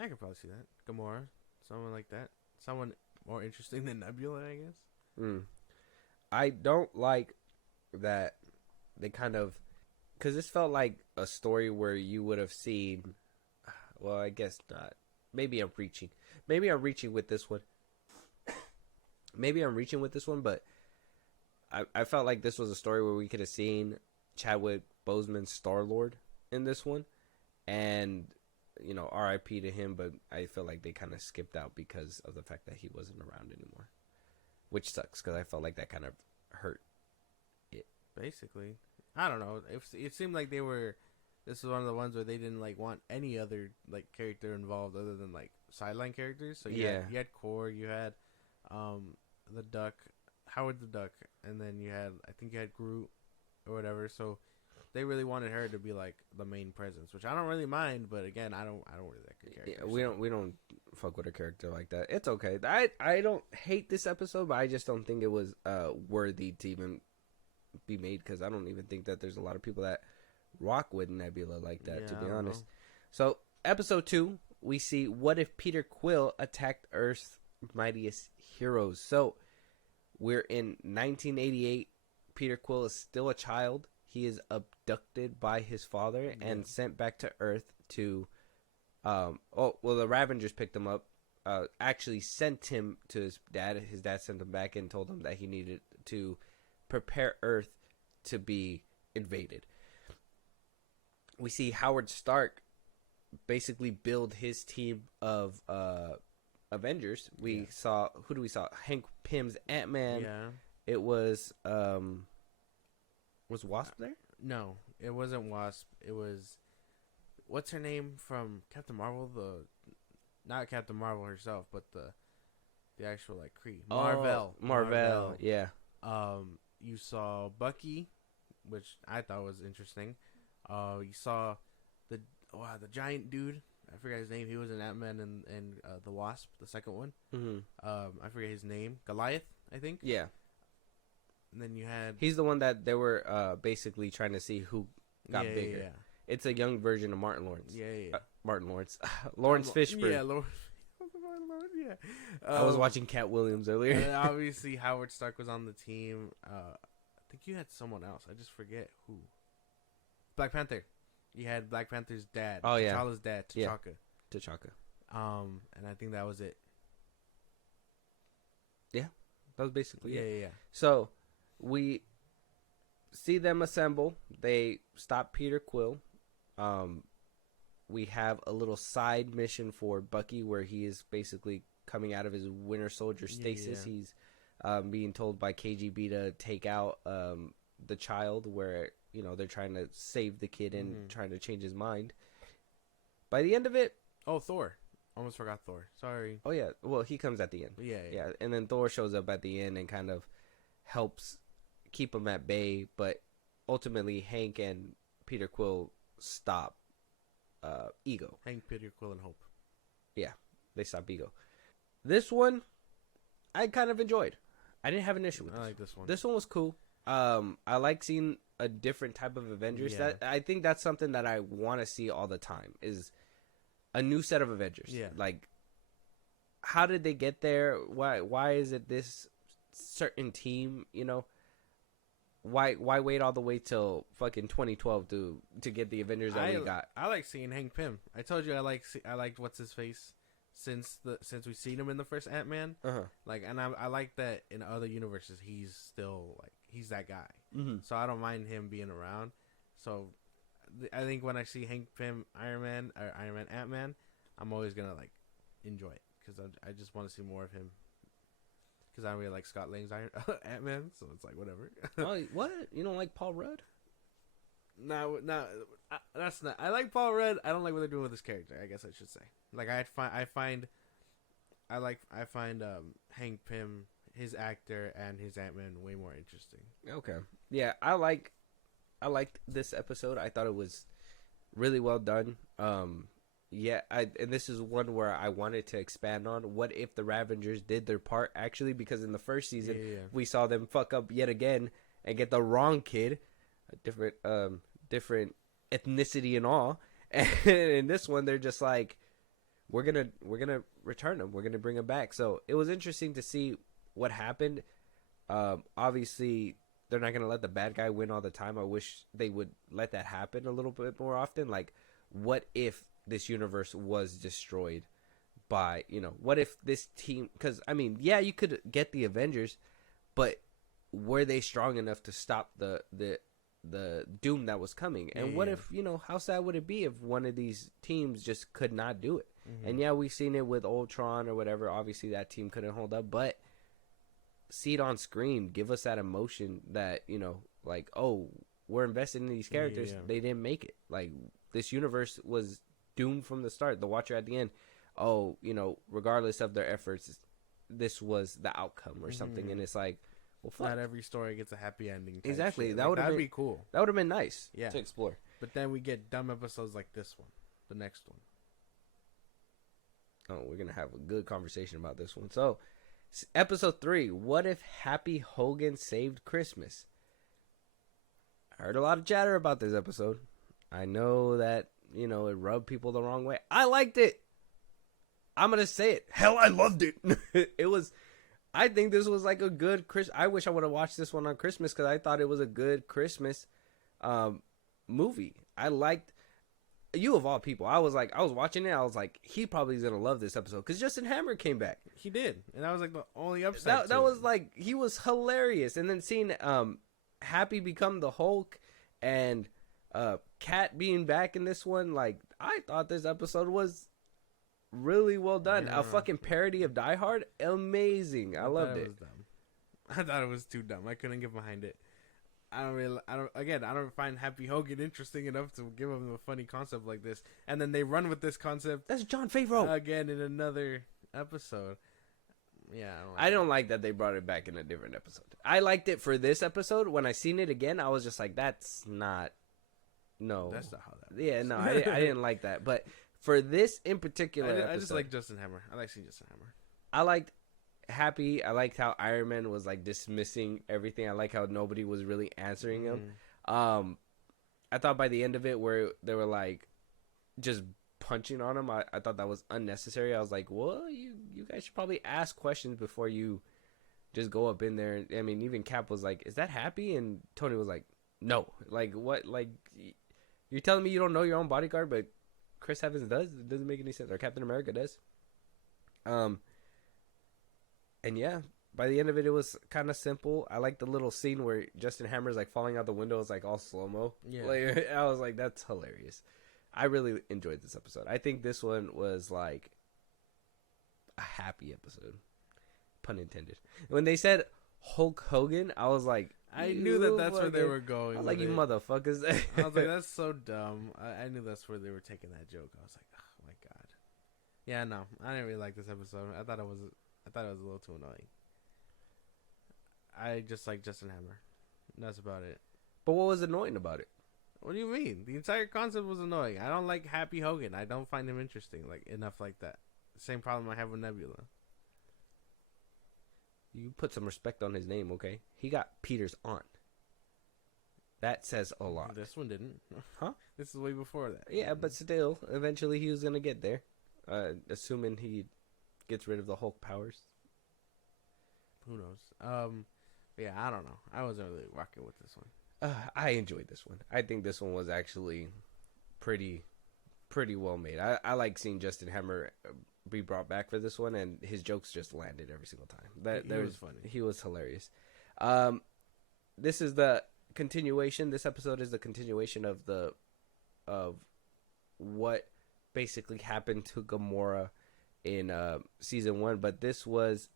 I could probably see that. Gamora, someone like that. Someone more interesting than Nebula, I guess. I don't like that they kind of, because this felt like a story where you would have seen, well, I guess not. Maybe I'm reaching with this one. But I felt like this was a story where we could have seen Chadwick Boseman's Star-Lord in this one, and R.I.P. to him, but I feel like they kind of skipped out because of the fact that he wasn't around anymore. Which sucks, because I felt like that kind of hurt it. Basically. I don't know. It seemed like this was one of the ones where they didn't like want any other like character involved other than like sideline characters. So you had Korg, you had the Duck, Howard the Duck, and then you had Groot or whatever. So they really wanted her to be like the main presence, which I don't really mind, but again, I don't really like her character. Yeah, we don't fuck with a character like that. It's okay. I don't hate this episode, but I just don't think it was worthy to even be made, because I don't even think that there's a lot of people that rock with Nebula like that, to be honest. So episode 2, we see what if Peter Quill attacked Earth's mightiest heroes. So we're in 1988. Peter Quill is still a child. he is abducted by his father and sent back to Earth to, the Ravengers picked him up, actually sent him to his dad. His dad sent him back and told him that he needed to prepare Earth to be invaded. We see Howard Stark basically build his team of Avengers. We saw, who do we saw? Hank Pym's Ant-Man. Yeah. It was Wasp there? No, it wasn't Wasp. It was, what's her name from Captain Marvel? Not Captain Marvel herself, but the actual like Kree. Marvel. Yeah. You saw Bucky, which I thought was interesting. You saw the giant dude. I forget his name. He was in Ant-Man and the Wasp, the second one. Mm-hmm. I forget his name. Goliath, I think. Yeah. And then you had. He's the one that they were basically trying to see who got bigger. Yeah. It's a young version of Martin Lawrence. Yeah. Martin Lawrence. Lawrence Fishburne. Yeah, Lawrence. Yeah. I was watching Cat Williams earlier. And obviously, Howard Stark was on the team. I think you had someone else. I just forget who. Black Panther. You had Black Panther's dad. Oh, yeah. T'Challa's dad, T'Chaka. Yeah. T'Chaka. And I think that was it. Yeah. That was basically it. Yeah. So, we see them assemble. They stop Peter Quill. We have a little side mission for Bucky where he is basically coming out of his Winter Soldier stasis. Yeah. He's being told by KGB to take out the child where, you know, they're trying to save the kid and trying to change his mind. By the end of it... Oh, Thor. Almost forgot Thor. Sorry. Oh, yeah. Well, he comes at the end. Yeah. And then Thor shows up at the end and kind of helps keep him at bay. But ultimately, Hank and Peter Quill stop Ego. Hank, Peter Quill, and Hope. Yeah, they stop Ego. This one, I kind of enjoyed. I didn't have an issue with this. I like this one. This one was cool. I like seeing a different type of Avengers. Yeah. That I think that's something that I want to see all the time is a new set of Avengers. Yeah. Like, how did they get there? Why is it this certain team? You know, why wait all the way till fucking 2012 to get the Avengers that we got? I like seeing Hank Pym. I told you I liked what's his face since we seen him in the first Ant-Man. Like, and I like that in other universes he's still like he's that guy. So I don't mind him being around. So I think when I see Hank Pym Iron Man or Iron Man Ant-Man, I'm always gonna like enjoy it because I just want to see more of him. Because I really like Scott Lang's Ant-Man, so it's like whatever. Oh, what? You don't like Paul Rudd? No, that's not. I like Paul Rudd. I don't like what they're doing with his character. I guess I should say. Like I find Hank Pym, his actor, and his Ant-Man way more interesting. Okay. Yeah, I liked this episode. I thought it was really well done. And this is one where I wanted to expand on. What if the Ravengers did their part actually? Because in the first season, we saw them fuck up yet again and get the wrong kid, a different ethnicity and all. And in this one, they're just like, we're gonna return him. We're gonna bring him back. So it was interesting to see what happened. Obviously, they're not gonna let the bad guy win all the time. I wish they would let that happen a little bit more often. Like, what if this universe was destroyed by, you know, what if this team, because I mean, yeah, you could get the Avengers, but were they strong enough to stop the doom that was coming? And what if, you know, how sad would it be if one of these teams just could not do it? And yeah, we've seen it with Ultron or whatever. Obviously that team couldn't hold up, but see it on screen, give us that emotion that, you know, like, oh, we're invested in these characters. They didn't make it. Like, this universe was doomed from the start. The Watcher at the end, oh, you know, regardless of their efforts, this was the outcome or something. And it's like, well, fuck. Not every story gets a happy ending. Exactly. Shit. That would that'd be cool. That would have been nice to explore. But then we get dumb episodes like this one, the next one. Oh, we're gonna have a good conversation about this one. So, episode 3. What if Happy Hogan saved Christmas? I heard a lot of chatter about this episode. I know that, you know, it rubbed people the wrong way. I liked it. I'm gonna say it. Hell, I loved it. I think this was like a good I wish I would have watched this one on Christmas because I thought it was a good Christmas movie. I liked you of all people. I was watching it. I was like, he probably is gonna love this episode because Justin Hammer came back. He did, and that was like the only upside. That was like he was hilarious. And then seeing Happy become the Hulk and Cat being back in this one, like I thought this episode was really well done. Yeah. A fucking parody of Die Hard, amazing. I loved it. Was dumb. I thought it was too dumb. I couldn't get behind it. I don't find Happy Hogan interesting enough to give him a funny concept like this. And then they run with this concept. That's John Favreau again in another episode. Yeah, I don't like that they brought it back in a different episode. I liked it for this episode. When I seen it again, I was just like, that's not. No, that's not how that. Yeah, no, I didn't like that. But for this in particular, I just like Justin Hammer. I like seeing Justin Hammer. I liked Happy. I liked how Iron Man was like dismissing everything. I like how nobody was really answering him. I thought by the end of it, where they were like just punching on him, I thought that was unnecessary. I was like, well, you guys should probably ask questions before you just go up in there. I mean, even Cap was like, is that Happy? And Tony was like, no. Like, what? Like, you're telling me you don't know your own bodyguard, but Chris Evans does? It doesn't make any sense. Or Captain America does. And yeah, by the end of it, it was kind of simple. I like the little scene where Justin Hammer's like falling out the window. It's like all slow-mo. Yeah. Like, I was like, that's hilarious. I really enjoyed this episode. I think this one was like a happy episode. Pun intended. When they said Hulk Hogan, I was like, I knew that's where they were going. I was like, you motherfuckers. I was like, that's so dumb. I knew that's where they were taking that joke. I was like, oh my god. Yeah, no, I didn't really like this episode. I thought it was a little too annoying. I just like Justin Hammer. That's about it. But what was annoying about it? What do you mean? The entire concept was annoying. I don't like Happy Hogan. I don't find him interesting enough like that. Same problem I have with Nebula. You put some respect on his name, okay? He got Peter's aunt. That says a lot. This one didn't. Huh? This is way before that. Yeah, but still, eventually he was going to get there. Assuming he gets rid of the Hulk powers. Who knows? Yeah, I don't know. I wasn't really rocking with this one. I enjoyed this one. I think this one was actually pretty well made. I like seeing Justin Hammer be brought back for this one, and his jokes just landed every single time. That was funny. He was hilarious. This is the continuation. This episode is the continuation of what basically happened to Gamora in season 1, but this was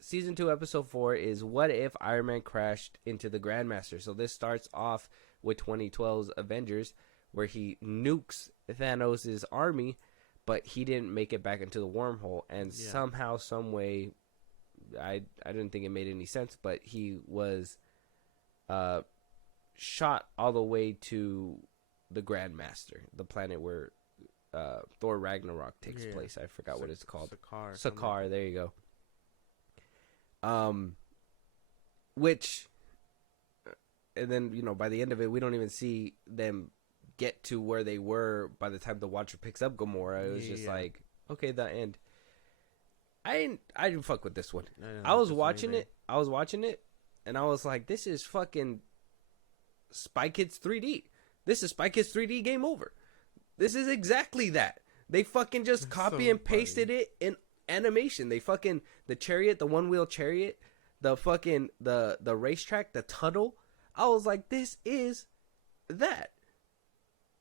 season 2, episode 4 is what if Iron Man crashed into the Grandmaster. So this starts off with 2012's Avengers, where he nukes Thanos' army, but he didn't make it back into the wormhole, and somehow, some way, I didn't think it made any sense, but he was shot all the way to the Grandmaster, the planet where Thor Ragnarok takes place. I forgot what it's called. Sakaar. There you go. Which, and then by the end of it, we don't even see them get to where they were by the time the Watcher picks up Gamora. It was just like, okay, the end. I didn't fuck with this one. I was watching it, and I was like, this is fucking Spy Kids 3D. This is Spy Kids 3D Game Over. This is exactly that. They fucking just copy and pasted it in animation. They fucking, the chariot, the one-wheel chariot, the fucking, the racetrack, the tunnel. I was like, this is that.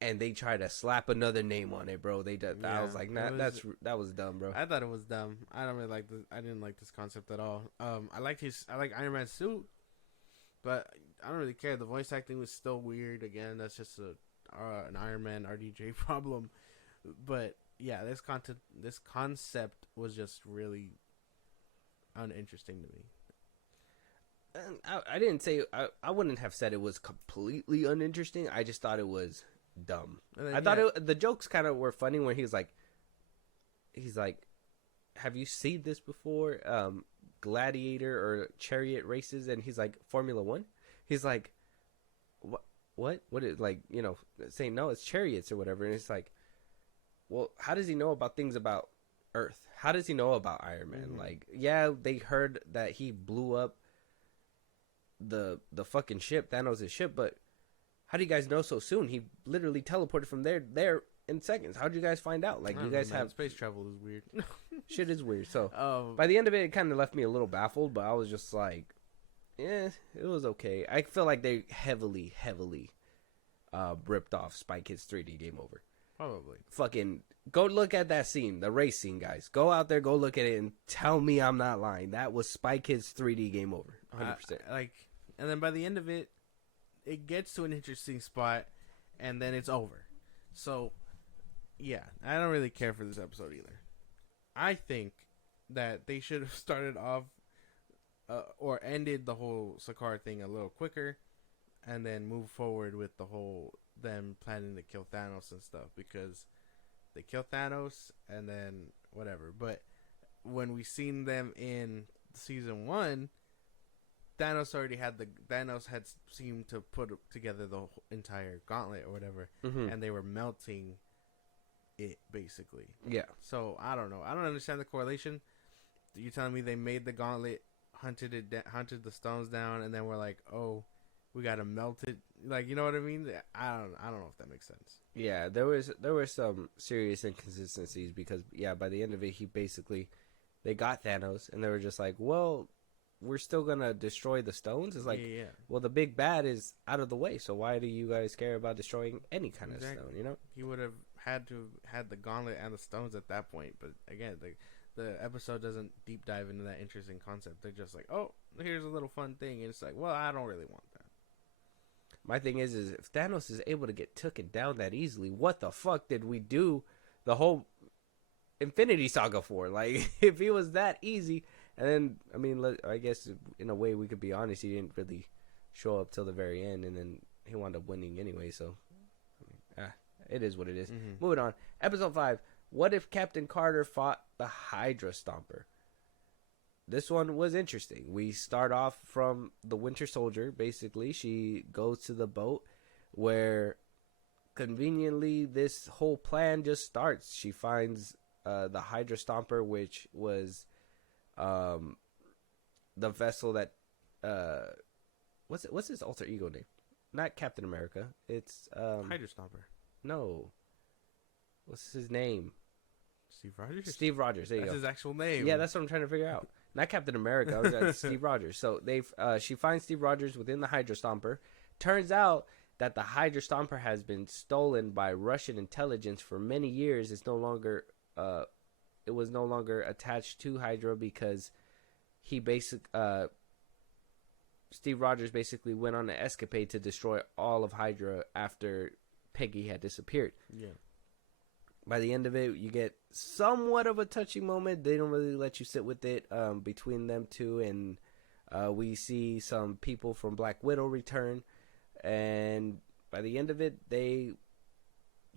And they tried to slap another name on it, bro. I was like, nah, that was dumb, bro. I thought it was dumb. I don't really like this. I didn't like this concept at all. I like Iron Man's suit, but I don't really care. The voice acting was still weird. Again, that's just an Iron Man RDJ problem. But yeah, this concept was just really uninteresting to me. I didn't say I wouldn't have said it was completely uninteresting. I just thought it was dumb. I thought the jokes kind of were funny when he's like, have you seen this before? Gladiator or chariot races? And he's like, Formula One. He's like, what is, like, saying no, it's chariots or whatever. And it's like, well, how does he know about things about Earth? How does he know about Iron Man? Mm-hmm. Like, yeah, they heard that he blew up the fucking ship, Thanos' ship, but how do you guys know so soon? He literally teleported from there in seconds. How did you guys find out? Like, you guys have space travel is weird. shit is weird. So by the end of it, it kind of left me a little baffled, but I was just like, yeah, it was okay. I feel like they heavily ripped off Spy Kids 3D Game Over. Probably. Fucking go look at that scene, the race scene, guys. Go out there, go look at it, and tell me I'm not lying. That was Spy Kids 3D Game Over, 100%. And then by the end of it, it gets to an interesting spot, and then it's over. So, yeah, I don't really care for this episode either. I think that they should have started off or ended the whole Sakaar thing a little quicker, and then move forward with the whole them planning to kill Thanos and stuff, because they kill Thanos and then whatever. But when we seen them in season 1, Thanos had seemed to put together the entire gauntlet or whatever, and they were melting it basically. Yeah. So I don't know. I don't understand the correlation. You're telling me they made the gauntlet, hunted the stones down, and then we're like, oh, we gotta melt it. Like, you know what I mean? I don't know if that makes sense. Yeah, there were some serious inconsistencies because by the end of it, they got Thanos and they were just like, well, we're still gonna destroy the stones. It's like, well, the big bad is out of the way, so why do you guys care about destroying any kind of stone? You know, he would have had to had the gauntlet and the stones at that point. But again, the episode doesn't deep dive into that interesting concept. They're just like, oh, here's a little fun thing, and it's like, well, I don't really want that. My thing is if Thanos is able to get taken down that easily, what the fuck did we do the whole Infinity Saga for? Like, if he was that easy, and then, I mean, I guess in a way we could be honest, he didn't really show up till the very end, and then he wound up winning anyway, so, I mean, it is what it is. Moving on. Episode 5, what if Captain Carter fought the Hydra Stomper? This one was interesting. We start off from the Winter Soldier, basically. She goes to the boat where, conveniently, this whole plan just starts. She finds the Hydra Stomper, which was the vessel that... What's his alter ego name? Not Captain America. It's... Hydra Stomper. No. What's his name? Steve Rogers? Steve Rogers. There you go. That's his actual name. Yeah, that's what I'm trying to figure out. Not Captain America. I was at Steve Rogers. So she finds Steve Rogers within the Hydra Stomper. Turns out that the Hydra Stomper has been stolen by Russian intelligence for many years. It was no longer attached to Hydra because Steve Rogers basically went on an escapade to destroy all of Hydra after Peggy had disappeared. Yeah. By the end of it, you get somewhat of a touching moment. They don't really let you sit with it between them two. And we see some people from Black Widow return. And by the end of it, they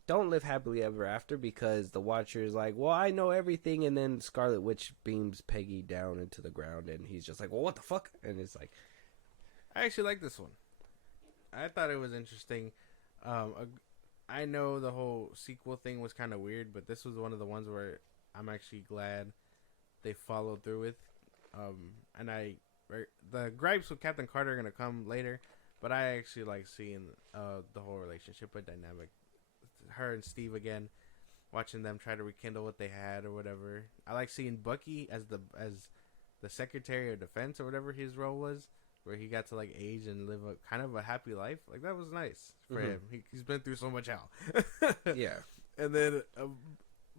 don't live happily ever after because the Watcher is like, well, I know everything. And then Scarlet Witch beams Peggy down into the ground. And he's just like, well, what the fuck? And it's like... I actually like this one. I thought it was interesting. I know the whole sequel thing was kind of weird, but this was one of the ones where I'm actually glad they followed through with. And the gripes with Captain Carter are going to come later, but I actually like seeing the whole relationship and dynamic. Her and Steve again, watching them try to rekindle what they had or whatever. I like seeing Bucky as the Secretary of Defense or whatever his role was, where he got to like age and live a kind of a happy life. Like, that was nice for him. He's been through so much hell. Yeah. And then,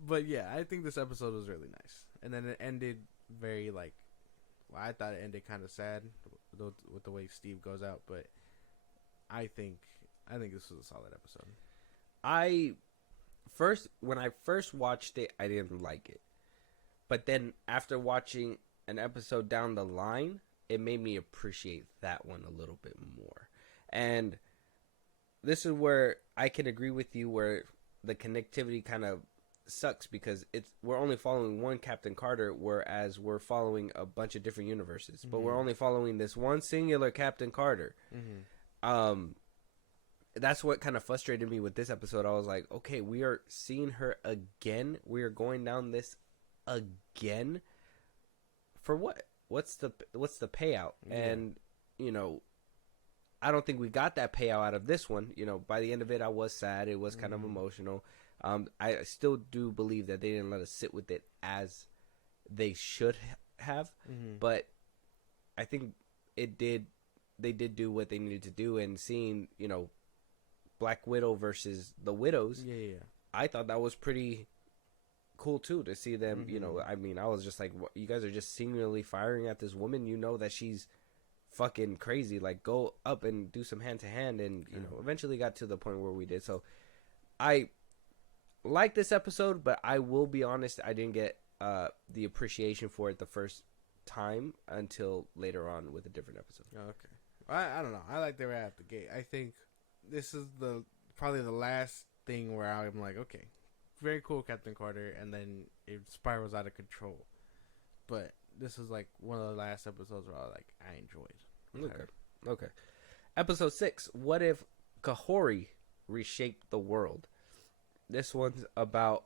but yeah, I think this episode was really nice. And then it ended very like, well, I thought it ended kind of sad with the way Steve goes out, but I think this was a solid episode. When I first watched it, I didn't like it. But then after watching an episode down the line, it made me appreciate that one a little bit more. And this is where I can agree with you, where the connectivity kind of sucks because we're only following one Captain Carter, whereas we're following a bunch of different universes. But we're only following this one singular Captain Carter. That's what kind of frustrated me with this episode. I was like, okay, we are seeing her again. We are going down this again. For what? What's the payout? Yeah. And, you know, I don't think we got that payout out of this one. You know, by the end of it, I was sad. It was kind of emotional. I still do believe that they didn't let us sit with it as they should have, but I think it did. They did do what they needed to do, and seeing, you know, Black Widow versus the Widows, I thought that was pretty cool too, to see them. You know, I mean, I was just like, you guys are just singularly firing at this woman. You know that she's fucking crazy. Like, go up and do some hand to hand, and you know, eventually got to the point where we did. So I like this episode, but I will be honest, I didn't get the appreciation for it the first time until later on with a different episode. Okay. I don't know. I like they were at the gate. I think this is probably the last thing where I'm like, okay, very cool, Captain Carter, and then it spirals out of control. But this is like one of the last episodes where I enjoyed. Okay. Episode 6. What if Kahori reshaped the world? This one's about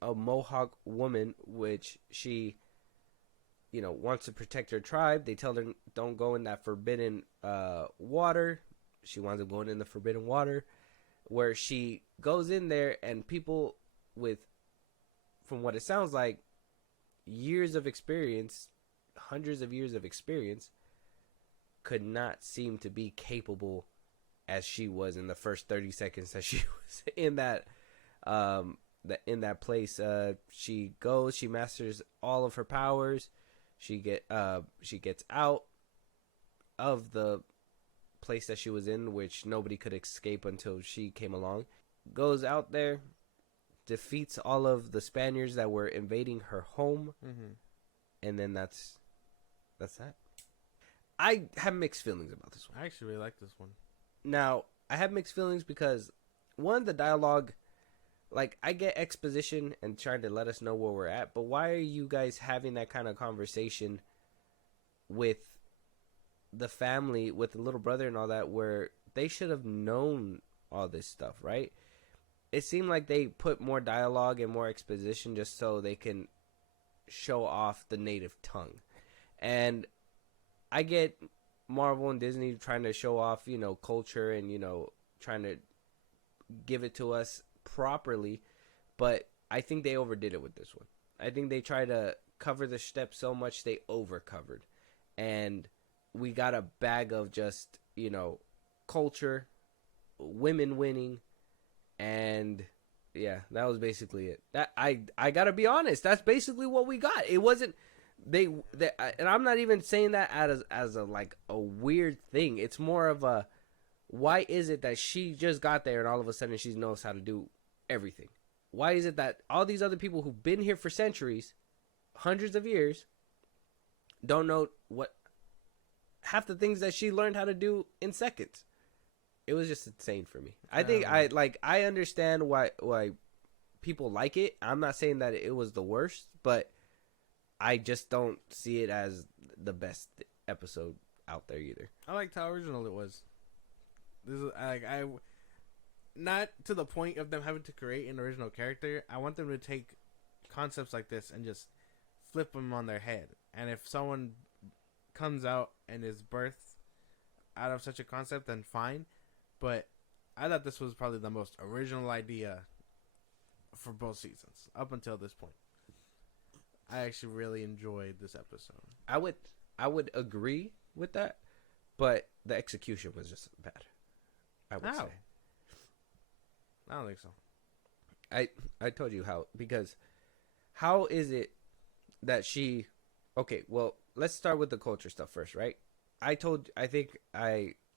a Mohawk woman, which she, you know, wants to protect her tribe. They tell her don't go in that forbidden water. She winds up going in the forbidden water, where she goes in there, and people with, from what it sounds like, years of experience, hundreds of years of experience, could not seem to be capable as she was in the first 30 seconds that she was in that place. She goes, she masters all of her powers. She gets out of the place that she was in, which nobody could escape until she came along. Goes out there, defeats all of the Spaniards that were invading her home, and then that's that. I have mixed feelings about this one. I actually really like this one. Now, I have mixed feelings because, one, the dialogue, like, I get exposition and trying to let us know where we're at, but why are you guys having that kind of conversation with the family, with the little brother and all that, where they should have known all this stuff, right? It seemed like they put more dialogue and more exposition just so they can show off the native tongue. And I get Marvel and Disney trying to show off, you know, culture and, you know, trying to give it to us properly, but I think they overdid it with this one. I think they tried to cover the steps so much they overcovered, and we got a bag of just, you know, culture, women winning, and yeah, that was basically it. That I gotta be honest, that's basically what we got. It wasn't they and I'm not even saying that as a like a weird thing. It's more of a, why is it that she just got there and all of a sudden she knows how to do everything? Why is it that all these other people who've been here for centuries, hundreds of years, don't know what half the things that she learned how to do in seconds? It was just insane for me. I think I understand why people like it. I'm not saying that it was the worst, but I just don't see it as the best episode out there either. I liked how original it was. This is I not to the point of them having to create an original character. I want them to take concepts like this and just flip them on their head. And if someone comes out and is birthed out of such a concept, then fine. But I thought this was probably the most original idea for both seasons up until this point. I actually really enjoyed this episode. I would agree with that, but the execution was just bad, I would say. I don't think so. I told you how, because how is it that she... Okay, well, let's start with the culture stuff first, right?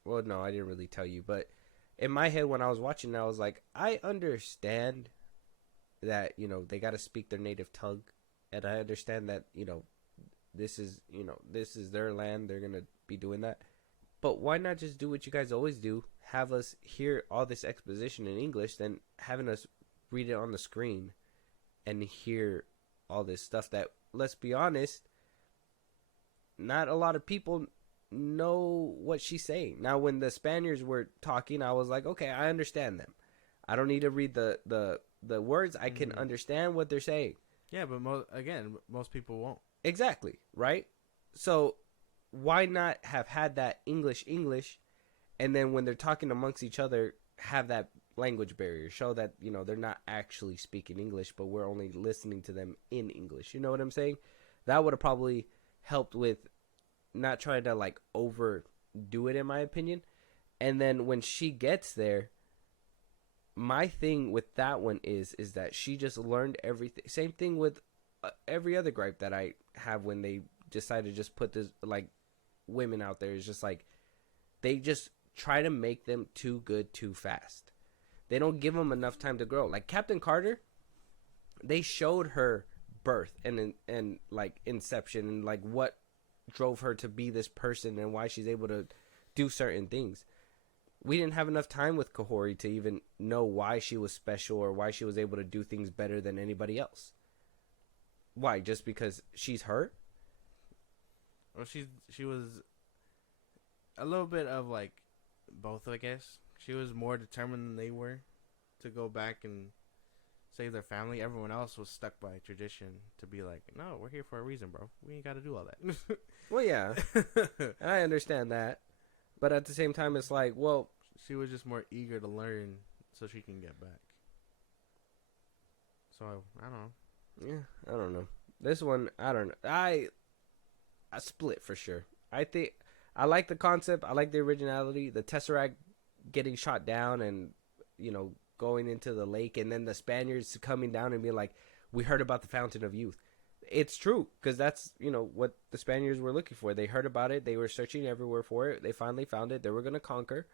Well, no, I didn't really tell you, but in my head when I was watching, I was like, I understand that, you know, they got to speak their native tongue, and I understand that, you know, this is their land, they're going to be doing that. But why not just do what you guys always do? Have us hear all this exposition in English, then having us read it on the screen and hear all this stuff that, let's be honest, not a lot of people know what she's saying. Now, when the Spaniards were talking, I was like, okay, I understand them. I don't need to read the words. I can understand what they're saying. Yeah, but most people won't. Exactly, right? So why not have had that English and then when they're talking amongst each other, have that language barrier, show that, you know, they're not actually speaking English, but we're only listening to them in English. You know what I'm saying? That would have probably helped with not trying to like overdo it, in my opinion. And then when she gets there, my thing with that one is that she just learned everything. Same thing with every other gripe that I have when they decide to just put this like women out there. Is just like they just try to make them too good too fast. They don't give them enough time to grow. Like Captain Carter, they showed her birth and like inception and like what drove her to be this person and why she's able to do certain things. We didn't have enough time with Kahori to even know why she was special or why she was able to do things better than anybody else. Why? Just because she's her? Well, she was a little bit of like both, I guess. She was more determined than they were to go back and save their family. Everyone else was stuck by tradition to be like, no, we're here for a reason, bro. We ain't got to do all that. Well, yeah. And I understand that. But at the same time, it's like, well... She was just more eager to learn so she can get back. So, I don't know. Yeah, I don't know. This one, I don't know. I split for sure. I think... I like the concept. I like the originality. The Tesseract getting shot down and, you know, going into the lake. And then the Spaniards coming down and being like, we heard about the Fountain of Youth. It's true, because that's, you know, what the Spaniards were looking for. They heard about it. They were searching everywhere for it. They finally found it. They were going to conquer.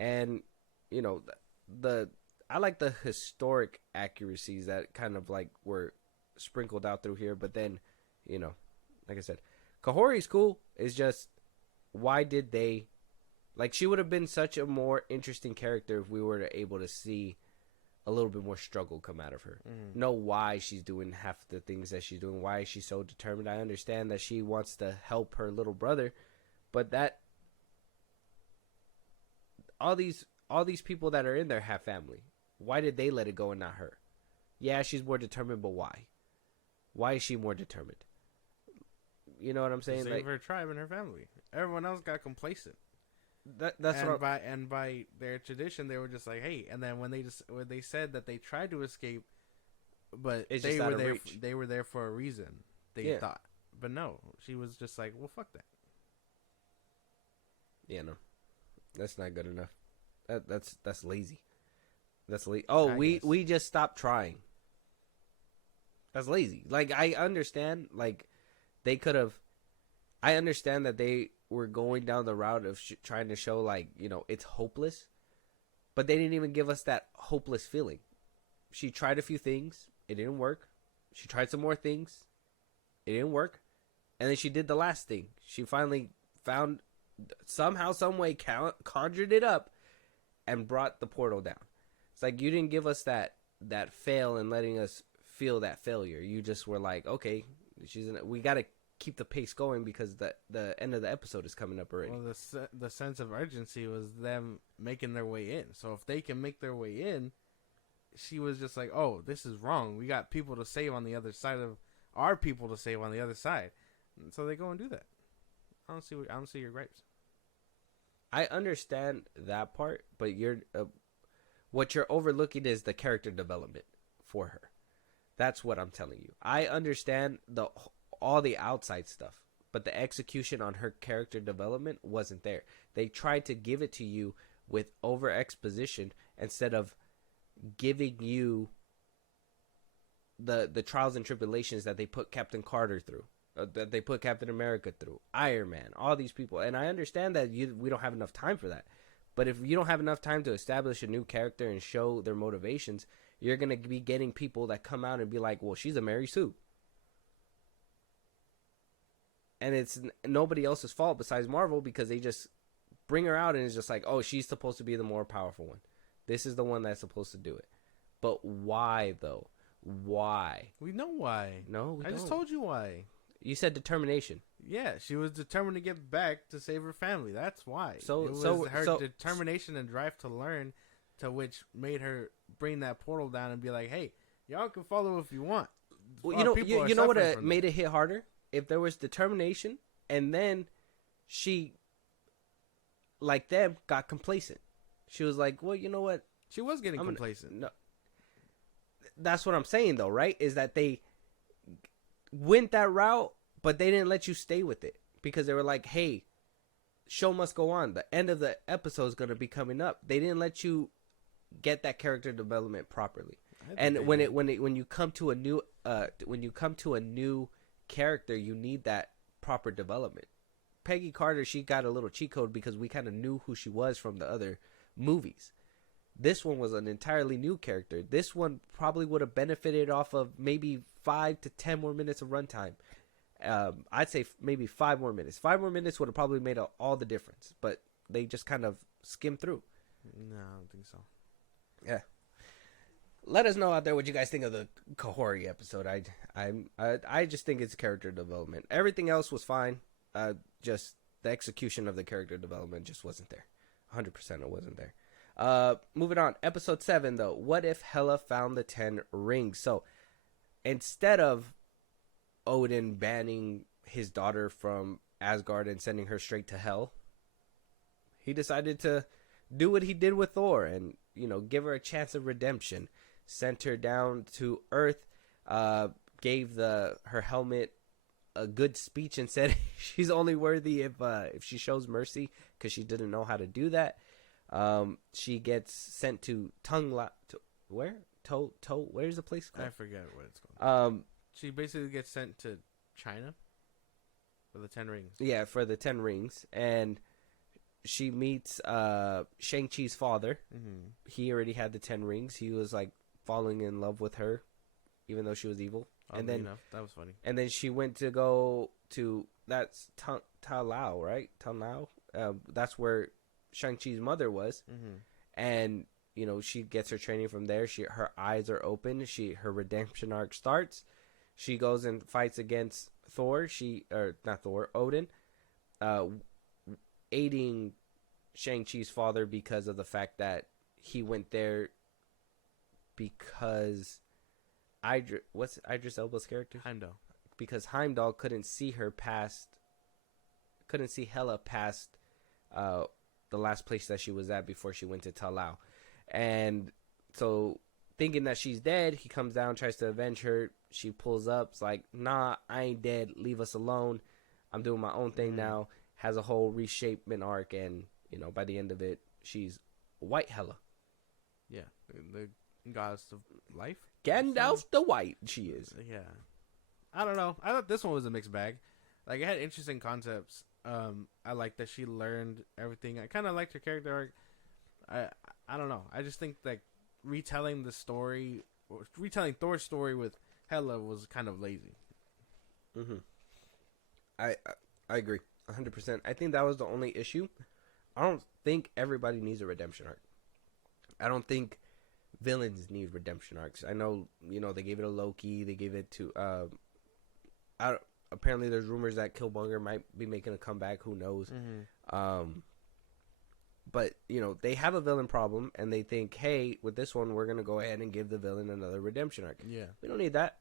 And, you know, I like the historic accuracies that kind of like were sprinkled out through here. But then, you know, like I said, Kahori's cool. It's just, why did they, like, she would have been such a more interesting character if we were able to see a little bit more struggle come out of her. Mm-hmm. Know why she's doing half the things that she's doing. Why is she so determined? I understand that she wants to help her little brother, but that all these people that are in there have family. Why did they let it go and not her? Yeah, she's more determined, but why? Why is she more determined? You know what I'm saying? To save her tribe and her family. Everyone else got complacent. That's and by their tradition, they were just like, hey. And then when they said that they tried to escape, but it's they just were there. reach. They were there for a reason. They thought, but no, she was just like, well, fuck that. Yeah, no, that's not good enough. That's lazy. That's lazy. Oh, we just stopped trying. That's lazy. Like, I understand. Like, they could have. I understand that they were going down the route of trying to show, like, you know, it's hopeless, but they didn't even give us that hopeless feeling. She tried a few things, it didn't work. She tried some more things, it didn't work, and then she did the last thing. She finally found, somehow, some way, conjured it up and brought the portal down. It's like, you didn't give us that fail and letting us feel that failure. You just were like, okay, we gotta keep the pace going because the end of the episode is coming up already. Well, the sense of urgency was them making their way in. So if they can make their way in, she was just like, oh, this is wrong. We got people to save on the other side of our people to save on the other side. And so they go and do that. I don't see your gripes. I understand that part, but what you're overlooking is the character development for her. That's what I'm telling you. I understand all the outside stuff, but the execution on her character development wasn't there. They tried to give it to you with over exposition instead of giving you the trials and tribulations that they put Captain Carter through, that they put Captain America through, Iron Man, all these people. And I understand that we don't have enough time for that. But if you don't have enough time to establish a new character and show their motivations, you're going to be getting people that come out and be like, well, she's a Mary Sue. And it's nobody else's fault besides Marvel, because they just bring her out and it's just like, oh, she's supposed to be the more powerful one. This is the one that's supposed to do it. But why, though? Why? We know why. No, we I don't. just told you why. You said determination. Yeah, she was determined to get back to save her family. That's why. It was her determination and drive to learn, to which made her bring that portal down and be like, hey, y'all can follow if you want. Well, you know what made it hit harder? If there was determination and then she like them, got complacent. She was like, well, you know what? She was getting complacent. No, that's what I'm saying, though, right? Is that they went that route, but they didn't let you stay with it because they were like, hey, show must go on. The end of the episode is going to be coming up. They didn't let you get that character development properly. And when you come to a new character, you need that proper development. Peggy Carter, she got a little cheat code because we kind of knew who she was from the other movies. This one was an entirely new character. This one probably would have benefited off of maybe 5 to 10 more minutes of runtime. I'd say maybe 5 more minutes. 5 more minutes would have probably made all the difference, but they just kind of skimmed through. No, I don't think so. Yeah. Let us know out there what you guys think of the Kahori episode. I just think it's character development. Everything else was fine. Just the execution of the character development just wasn't there. 100% it wasn't there. Moving on. Episode 7, though. What if Hela found the 10 rings? So, instead of Odin banning his daughter from Asgard and sending her straight to hell, he decided to do what he did with Thor and, give her a chance of redemption. Sent her down to Earth, gave her helmet a good speech and said she's only worthy if she shows mercy because she didn't know how to do that. She gets sent to where? Where's the place called? I forget what it's called. She basically gets sent to China for the 10 rings. Yeah, for the 10 rings. And she meets Shang-Chi's father. Mm-hmm. He already had the 10 rings. He was like falling in love with her, even though she was evil. And then that was funny. And then she went to go to Ta Lao, right? Ta Lao. That's where Shang-Chi's mother was. Mm-hmm. And she gets her training from there. Her eyes are open. Her redemption arc starts. She goes and fights against Thor. Odin, aiding Shang-Chi's father because of the fact that he went there because what's Idris Elba's character? Heimdall. Because Heimdall couldn't see Hela past the last place that she was at before she went to Ta Lao. And so, thinking that she's dead, he comes down, tries to avenge her. She pulls up. It's like, nah, I ain't dead. Leave us alone. I'm doing my own thing now. Has a whole reshapement arc. And, by the end of it, she's White Hela. Yeah. The goddess of life. Gandalf the White, she is. Yeah. I don't know. I thought this one was a mixed bag. Like, it had interesting concepts. I like that she learned everything. I kind of liked her character arc. I don't know. I just think that retelling Thor's story with Hela was kind of lazy. Mm-hmm. I agree 100%. I think that was the only issue. I don't think everybody needs a redemption arc. I don't think villains need redemption arcs. I know, they gave it to Loki. They gave it to apparently there's rumors that Killmonger might be making a comeback. Who knows? Mm-hmm. But, they have a villain problem, and they think, hey, with this one, we're going to go ahead and give the villain another redemption arc. Yeah. We don't need that.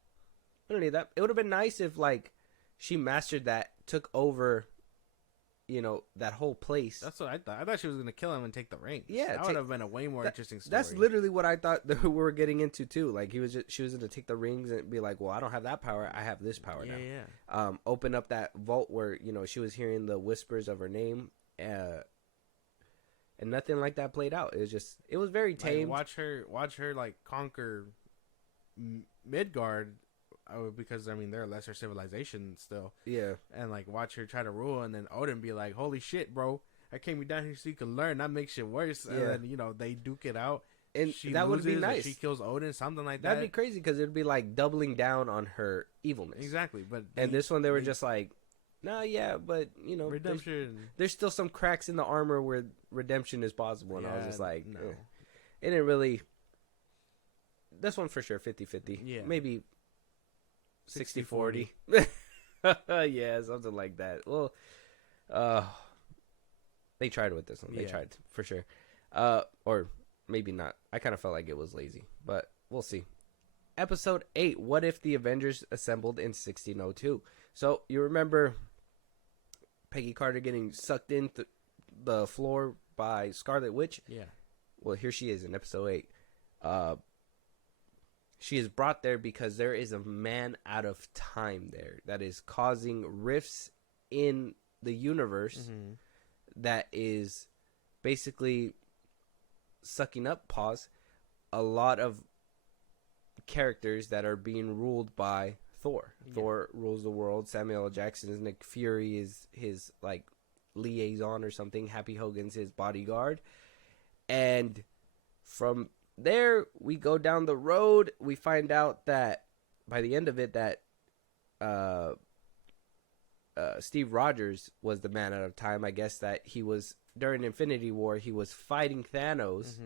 It would have been nice if, she mastered that, took over, that whole place. That's what I thought. I thought she was going to kill him and take the rings. Yeah. That would have been a way more interesting story. That's literally what I thought that we were getting into, too. Like, she was going to take the rings and be like, well, I don't have that power. I have this power now. Yeah. Open up that vault where, she was hearing the whispers of her name, and nothing like that played out. It was very tame. Watch her conquer Midgard, because they're a lesser civilization still. Yeah. And watch her try to rule, and then Odin be like, "Holy shit, bro! I came down here so you can learn. That makes shit worse." Yeah. And then they duke it out. And that would be nice. She kills Odin, something like that. That'd be crazy because it'd be like doubling down on her evilness. Exactly, but this one they were just like, nah, yeah, but redemption. There's still some cracks in the armor where redemption is possible, and I was just like, no. It didn't really. This one for sure, 50-50. Yeah, maybe 60-40. Yeah, something like that. Well, they tried with this one. They tried for sure, or maybe not. I kind of felt like it was lazy, but we'll see. Episode 8. What if the Avengers assembled in 1602? So you remember Peggy Carter getting sucked in the floor by Scarlet Witch. Yeah. Well, here she is in episode 8. She is brought there because there is a man out of time there that is causing rifts in the universe that is basically sucking up a lot of characters that are being ruled by Thor. Yeah. Thor rules the world. Samuel L. Jackson's Nick Fury is his like liaison or something. Happy Hogan's his bodyguard. And from there we go down the road. We find out that by the end of it that Steve Rogers was the man out of time. I guess that he was during Infinity War. He was fighting Thanos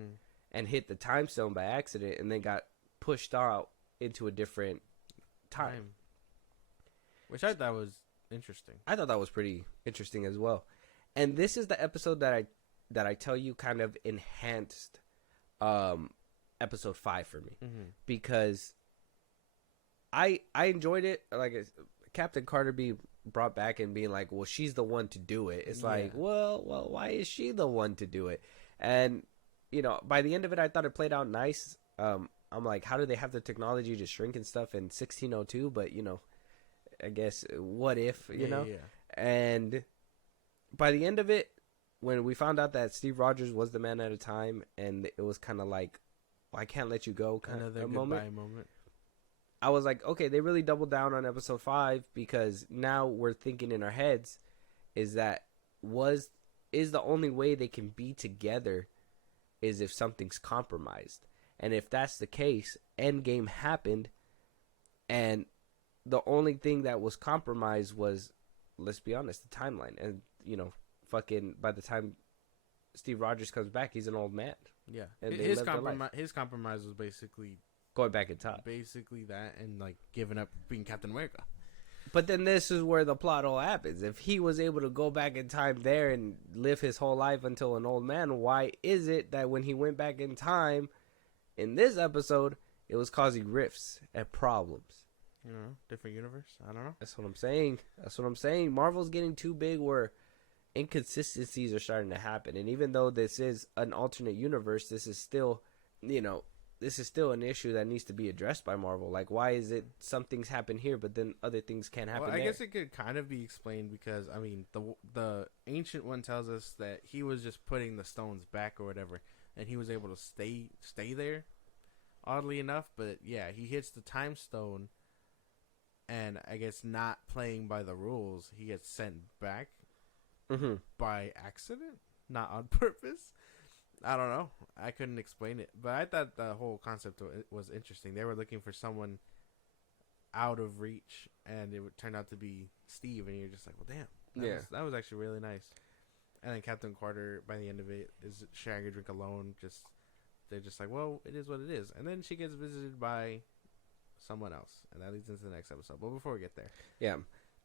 and hit the time stone by accident, and then got pushed out into a different time. Which I thought was interesting. I thought that was pretty interesting as well. And this is the episode that I tell you kind of enhanced episode 5 for me, because I enjoyed it. Like Captain Carter being brought back and being like, well, she's the one to do it. It's like, well, why is she the one to do it? And you know, by the end of it, I thought it played out nice. I'm like, how do they have the technology to shrink and stuff in 1602? But you know, I guess what if, you know? Yeah. And by the end of it, when we found out that Steve Rogers was the man at a time, and it was kind of like, well, I can't let you go kind of a moment. I was like, okay, they really doubled down on episode 5, because now we're thinking in our heads is that is the only way they can be together is if something's compromised. And if that's the case, Endgame happened, and the only thing that was compromised was, let's be honest, the timeline. And, you know, fucking by the time Steve Rogers comes back, he's an old man. Yeah. And his compromise was basically going back in time. Basically that, and like giving up being Captain America. But then this is where the plot all happens. If he was able to go back in time there and live his whole life until an old man, why is it that when he went back in time in this episode, it was causing rifts and problems? You know, different universe. I don't know. That's what I'm saying. Marvel's getting too big where inconsistencies are starting to happen. And even though this is an alternate universe, this is still, you know, this is still an issue that needs to be addressed by Marvel. Like, why is it some things happen here, but then other things can't happen there? I guess it could kind of be explained because, I mean, the Ancient One tells us that he was just putting the stones back or whatever, and he was able to stay there, oddly enough. But, yeah, he hits the time stone, and I guess not playing by the rules, he gets sent back by accident, not on purpose. I don't know. I couldn't explain it. But I thought the whole concept was interesting. They were looking for someone out of reach, and it would turn out to be Steve, and you're just like, well, damn. That was actually really nice. And then Captain Carter, by the end of it, is sharing a drink alone. They're just like, well, it is what it is. And then she gets visited by someone else. And that leads into the next episode. But before we get there. Yeah.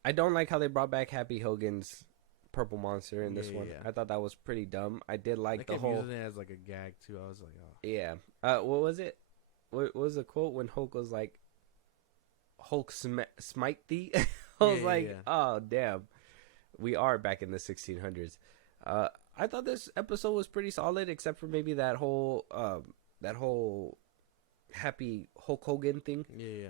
I don't like how they brought back Happy Hogan's purple monster in this one. I thought that was pretty dumb. I did like the whole. Using it as like a gag too. I was like, oh. Yeah. What was it? What was the quote when Hulk was like, "Hulk smite thee"? I was oh damn, we are back in the 1600s. I thought this episode was pretty solid, except for maybe that whole Happy Hulk Hogan thing. Yeah.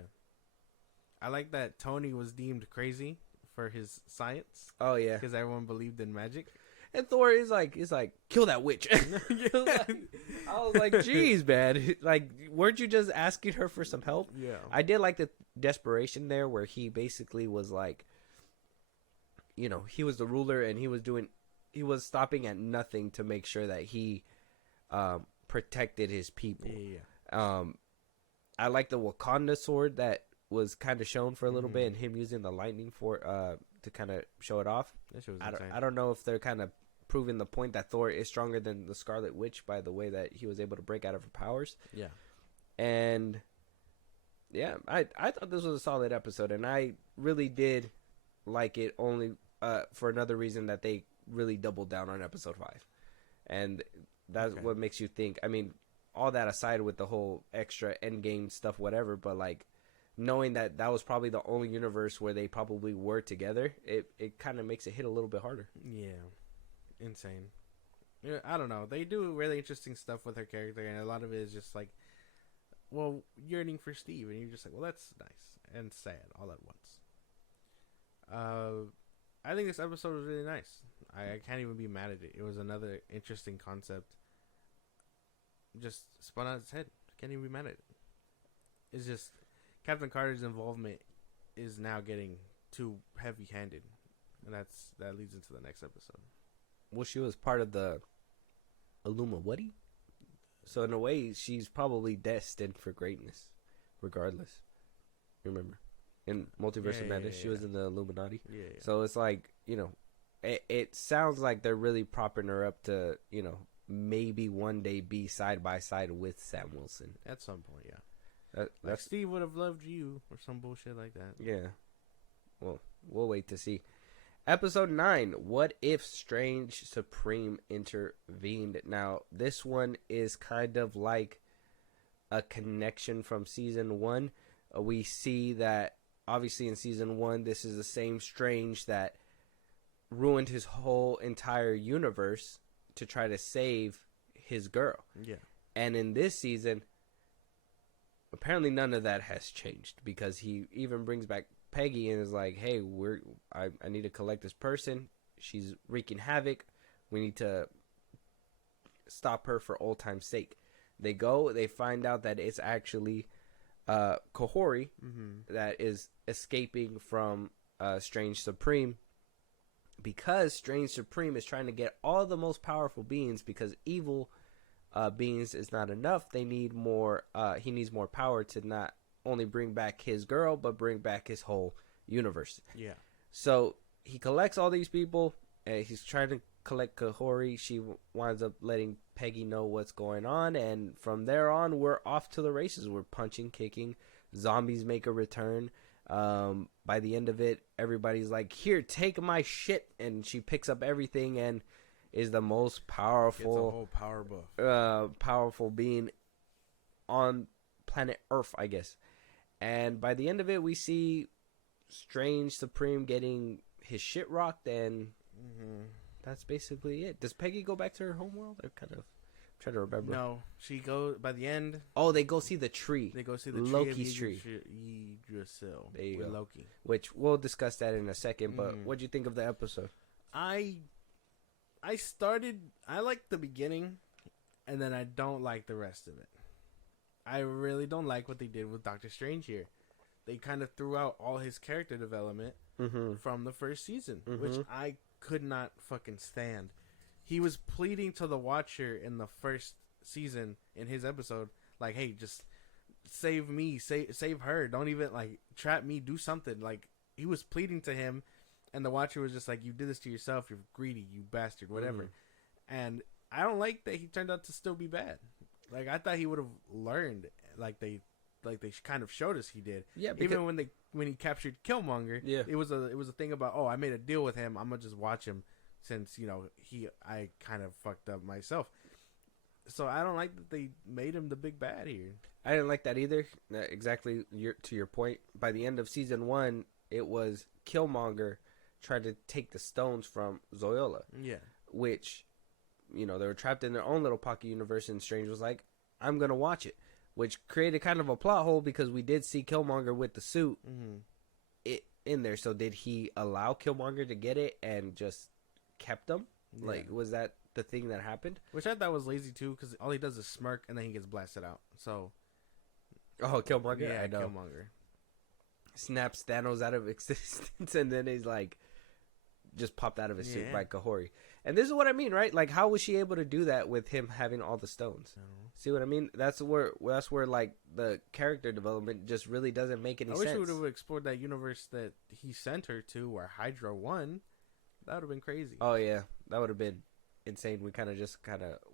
I like that Tony was deemed crazy for his science. Oh yeah, because everyone believed in magic. And Thor is like kill that witch. I was like, geez, man, like, weren't you just asking her for some help? Yeah. I did like the desperation there, where he basically was like, you know, he was the ruler, and he was stopping at nothing to make sure that he protected his people. Yeah. I like the Wakanda sword that was kind of shown for a little bit, and him using the lightning to kind of show it off. I don't know if they're kind of proving the point that Thor is stronger than the Scarlet Witch by the way that he was able to break out of her powers. Yeah. And yeah, I thought this was a solid episode, and I really did like it, only for another reason, that they really doubled down on episode 5. And that's what makes you think. I mean, all that aside with the whole extra Endgame stuff, whatever, but like, knowing that was probably the only universe where they probably were together, it kind of makes it hit a little bit harder. Yeah. Insane. Yeah, I don't know. They do really interesting stuff with her character, and a lot of it is just like, well, yearning for Steve, and you're just like, well, that's nice and sad all at once. I think this episode was really nice. I can't even be mad at it. It was another interesting concept. Just spun on its head. Can't even be mad at it. It's just Captain Carter's involvement is now getting too heavy-handed, and that leads into the next episode. Well, she was part of the Illuminati, so in a way, she's probably destined for greatness, regardless. Remember, in Multiverse of Madness, she was in the Illuminati. Yeah. So it's like, it sounds like they're really propping her up to, maybe one day be side by side with Sam Wilson. At some point, yeah. Like That's Steve would have loved you, or some bullshit like that. yeah. Well, we'll wait to see. Episode 9, What If Strange Supreme Intervened? Now, this one is kind of like a connection from Season 1. We see that, obviously, in Season 1, this is the same Strange that ruined his whole entire universe to try to save his girl. Yeah. And in this season, apparently none of that has changed, because he even brings back Peggy and is like, hey, I need to collect this person. She's wreaking havoc. We need to stop her for old time's sake. They find out that it's actually Kahori that is escaping from Strange Supreme, because Strange Supreme is trying to get all the most powerful beings, because evil beings is not enough. They need more. He needs more power to not only bring back his girl, but bring back his whole universe. Yeah. So he collects all these people, and he's trying to collect Kahori. She winds up letting Peggy know what's going on, and from there on, we're off to the races. We're punching, kicking. Zombies make a return. By the end of it, everybody's like, here, take my shit, and she picks up everything and is the most powerful, Gets a whole power buff. Powerful being on planet Earth, I guess. And by the end of it, we see Strange Supreme getting his shit rocked, and that's basically it. Does Peggy go back to her homeworld? I kind of try to remember. No, she goes by the end. Oh, they go see the tree. They go see the Loki's tree. tree. Yggdrasil. There you with go. Loki. Which we'll discuss that in a second. But what'd you think of the episode? I like the beginning, and then I don't like the rest of it. I really don't like what they did with Doctor Strange here. They kind of threw out all his character development from the first season, which I could not fucking stand. He was pleading to the Watcher in the first season in his episode, like, hey, just save me, save her. Don't even, like, trap me, do something. Like, he was pleading to him, and the Watcher was just like, you did this to yourself, you're greedy, you bastard, whatever. And I don't like that he turned out to still be bad. Like, I thought he would have learned, like they kind of showed us he did. Yeah, because even when he captured Killmonger, it was a thing about, oh, I made a deal with him, I'm gonna just watch him, since I kind of fucked up myself. So I don't like that they made him the big bad here. I didn't like that either. Exactly to your point. By the end of season 1, it was Killmonger trying to take the stones from Zoyola. Yeah. Which, they were trapped in their own little pocket universe, and Strange was like, I'm going to watch it. Which created kind of a plot hole, because we did see Killmonger with the suit in there. So did he allow Killmonger to get it and just kept them? Yeah. Like, was that the thing that happened? Which I thought was lazy too, because all he does is smirk and then he gets blasted out. So, Killmonger? yeah, I know. Killmonger Snaps Thanos out of existence, and then he's like, just popped out of his suit by Kahori. And this is what I mean, right? Like, how was she able to do that with him having all the stones? See what I mean? That's where like the character development just really doesn't make any sense. I wish we would have explored that universe that he sent her to, where Hydra won. That would have been crazy. Oh yeah, that would have been insane. We kind of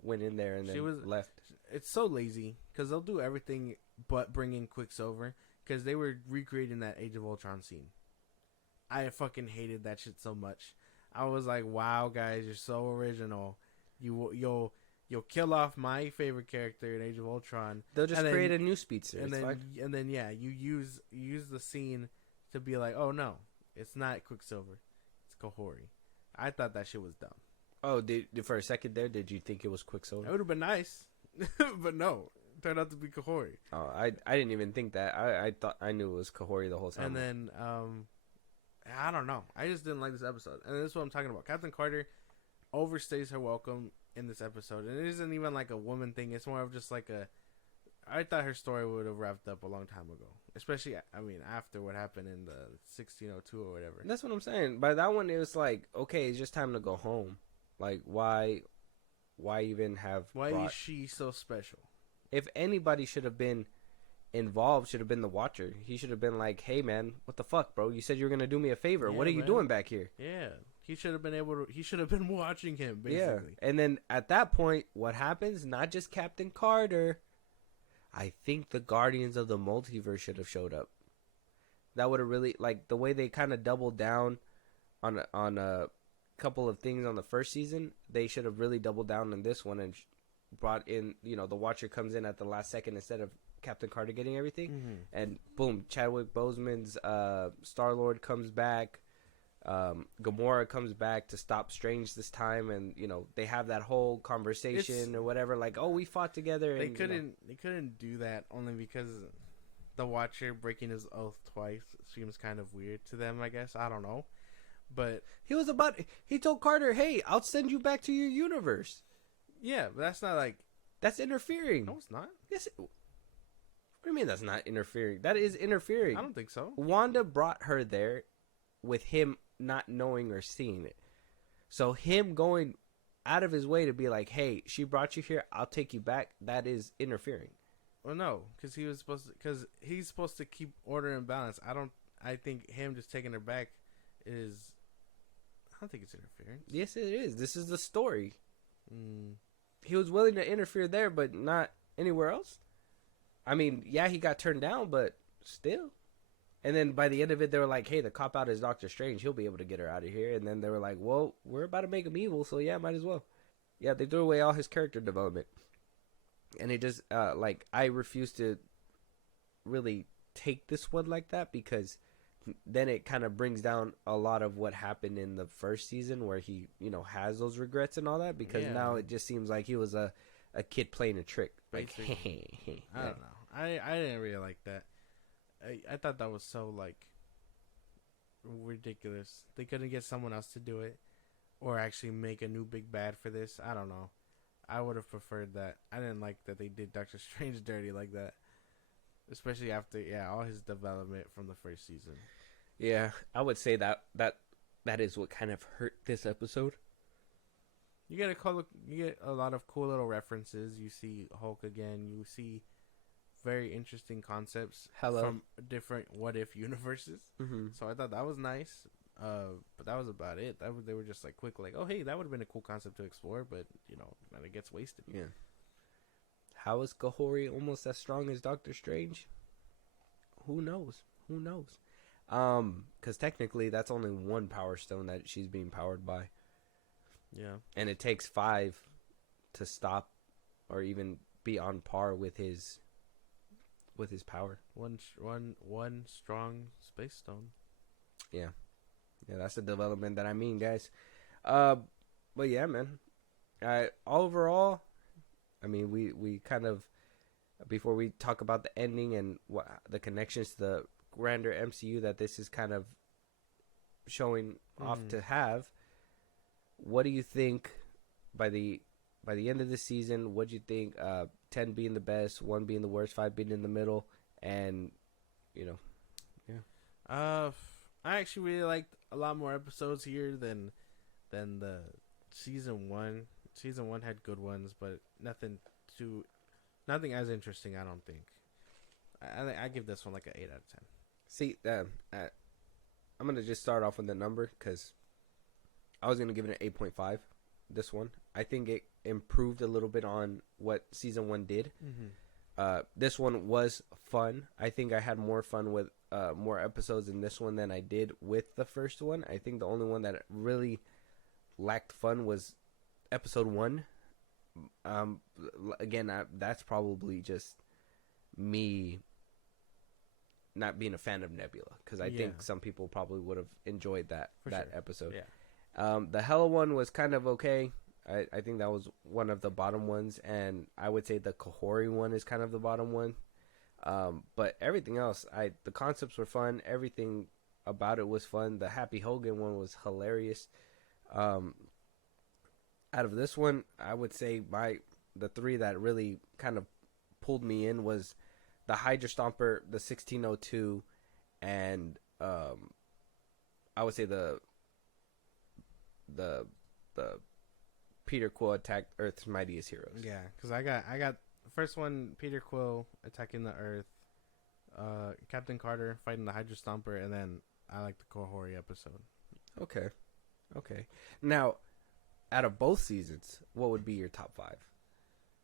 went in there and then left. It's so lazy, because they'll do everything but bring in Quicksilver, because they were recreating that Age of Ultron scene. I fucking hated that shit so much. I was like, wow, guys, you're so original. You'll kill off my favorite character in Age of Ultron. They'll just create a new speedster. And then you use the scene to be like, oh no, it's not Quicksilver, it's Kahori. I thought that shit was dumb. Oh, did for a second there, did you think it was Quicksilver? It would have been nice, but no, it turned out to be Kahori. Oh, I didn't even think that. I thought I knew it was Kahori the whole time. And then I don't know. I just didn't like this episode, and this is what I'm talking about. Captain Carter overstays her welcome in this episode, and it isn't even like a woman thing. It's more of just like a. I thought her story would have wrapped up a long time ago, especially after what happened in the 1602 or whatever. That's what I'm saying. By that one, it was like, okay, it's just time to go home. Like, why even have? Why is she so special? If anybody should have been involved, should have been the Watcher. He should have been like, hey man, what the fuck, bro? You said you were gonna do me a favor. Yeah, what are you man. doing back here? Yeah, he should have been able to. He should have been watching him. Basically. Yeah, and then at that point, what happens? Not just Captain Carter. I think the Guardians of the Multiverse should have showed up. That would have really, like, the way they kind of doubled down on a couple of things on the first season. They should have really doubled down on this one and brought in, the Watcher comes in at the last second instead of Captain Carter getting everything. Mm-hmm. And boom, Chadwick Boseman's Star-Lord comes back. Gamora comes back to stop Strange this time, and they have that whole conversation or whatever, like, oh, we fought together. They and, couldn't do that only because the Watcher breaking his oath twice seems kind of weird to them, I guess. I don't know, but he told Carter, hey, I'll send you back to your universe. yeah, but that's not like That's interfering. no, it's not. Yes. What do you mean that's not interfering? That is interfering. I don't think so. Wanda brought her there with him not knowing or seeing it. So him going out of his way to be like, hey, she brought you here, I'll take you back, that is interfering. Well, no, because he's supposed to keep order and balance. I think him just taking her back is. I don't think it's interference. Yes, it is. This is the story. Mm. He was willing to interfere there, but not anywhere else. I mean, yeah, he got turned down, but still. And then by the end of it, they were like, hey, the cop out is Doctor Strange. He'll be able to get her out of here. And then they were like, well, we're about to make him evil, so yeah, might as well. Yeah, they threw away all his character development. And it just, I refuse to really take this one like that, because then it kind of brings down a lot of what happened in the first season where he, has those regrets and all that, because now it just seems like he was a kid playing a trick. Like, I don't know. I didn't really like that. I thought that was so, ridiculous. They couldn't get someone else to do it or actually make a new big bad for this. I don't know. I would have preferred that. I didn't like that they did Doctor Strange dirty like that. Especially after, all his development from the first season. Yeah, I would say that is what kind of hurt this episode. You get a lot of cool little references. You see Hulk again. You see very interesting concepts from different what if universes. Mm-hmm. So I thought that was nice. But that was about it. They were just quick, oh hey, that would have been a cool concept to explore, but then it gets wasted. Yeah. How is Kahori almost as strong as Doctor Strange? Who knows? Because technically that's only one power stone that she's being powered by. Yeah. And it takes 5 to stop or even be on par with his power. One strong space stone. Yeah, that's the development that I mean, guys. But yeah, man. Overall, I mean, we kind of, before we talk about the ending and what the connections to the grander MCU that this is kind of showing off to have, what do you think by the end of the season? What do you think? 10 being the best, 1 being the worst, 5 being in the middle, and I actually really liked a lot more episodes here than the season 1. Season 1 had good ones, but nothing as interesting, I don't think. I give this one an 8 out of 10. See, I'm gonna just start off with the number because I was gonna give it an 8.5. This one, I think it improved a little bit on what season 1 did. Mm-hmm. This one was fun. I think I had more fun with more episodes in this one than I did with the first one. I think the only one that really lacked fun was episode 1. Again, that's probably just me not being a fan of Nebula, because I think some people probably would have enjoyed that sure. episode. Yeah. The Hella one was kind of okay. I think that was one of the bottom ones, and I would say the Kahori one is kind of the bottom one. But everything else, the concepts were fun. Everything about it was fun. The Happy Hogan one was hilarious. Out of this one, I would say the three that really kind of pulled me in was the Hydra Stomper, the 1602, and I would say the Peter Quill attacked Earth's Mightiest Heroes. Yeah, because I got the first one, Peter Quill attacking the Earth, Captain Carter fighting the Hydra Stomper, and then I like the Kohori episode. Okay. Now, out of both seasons, what would be your top 5?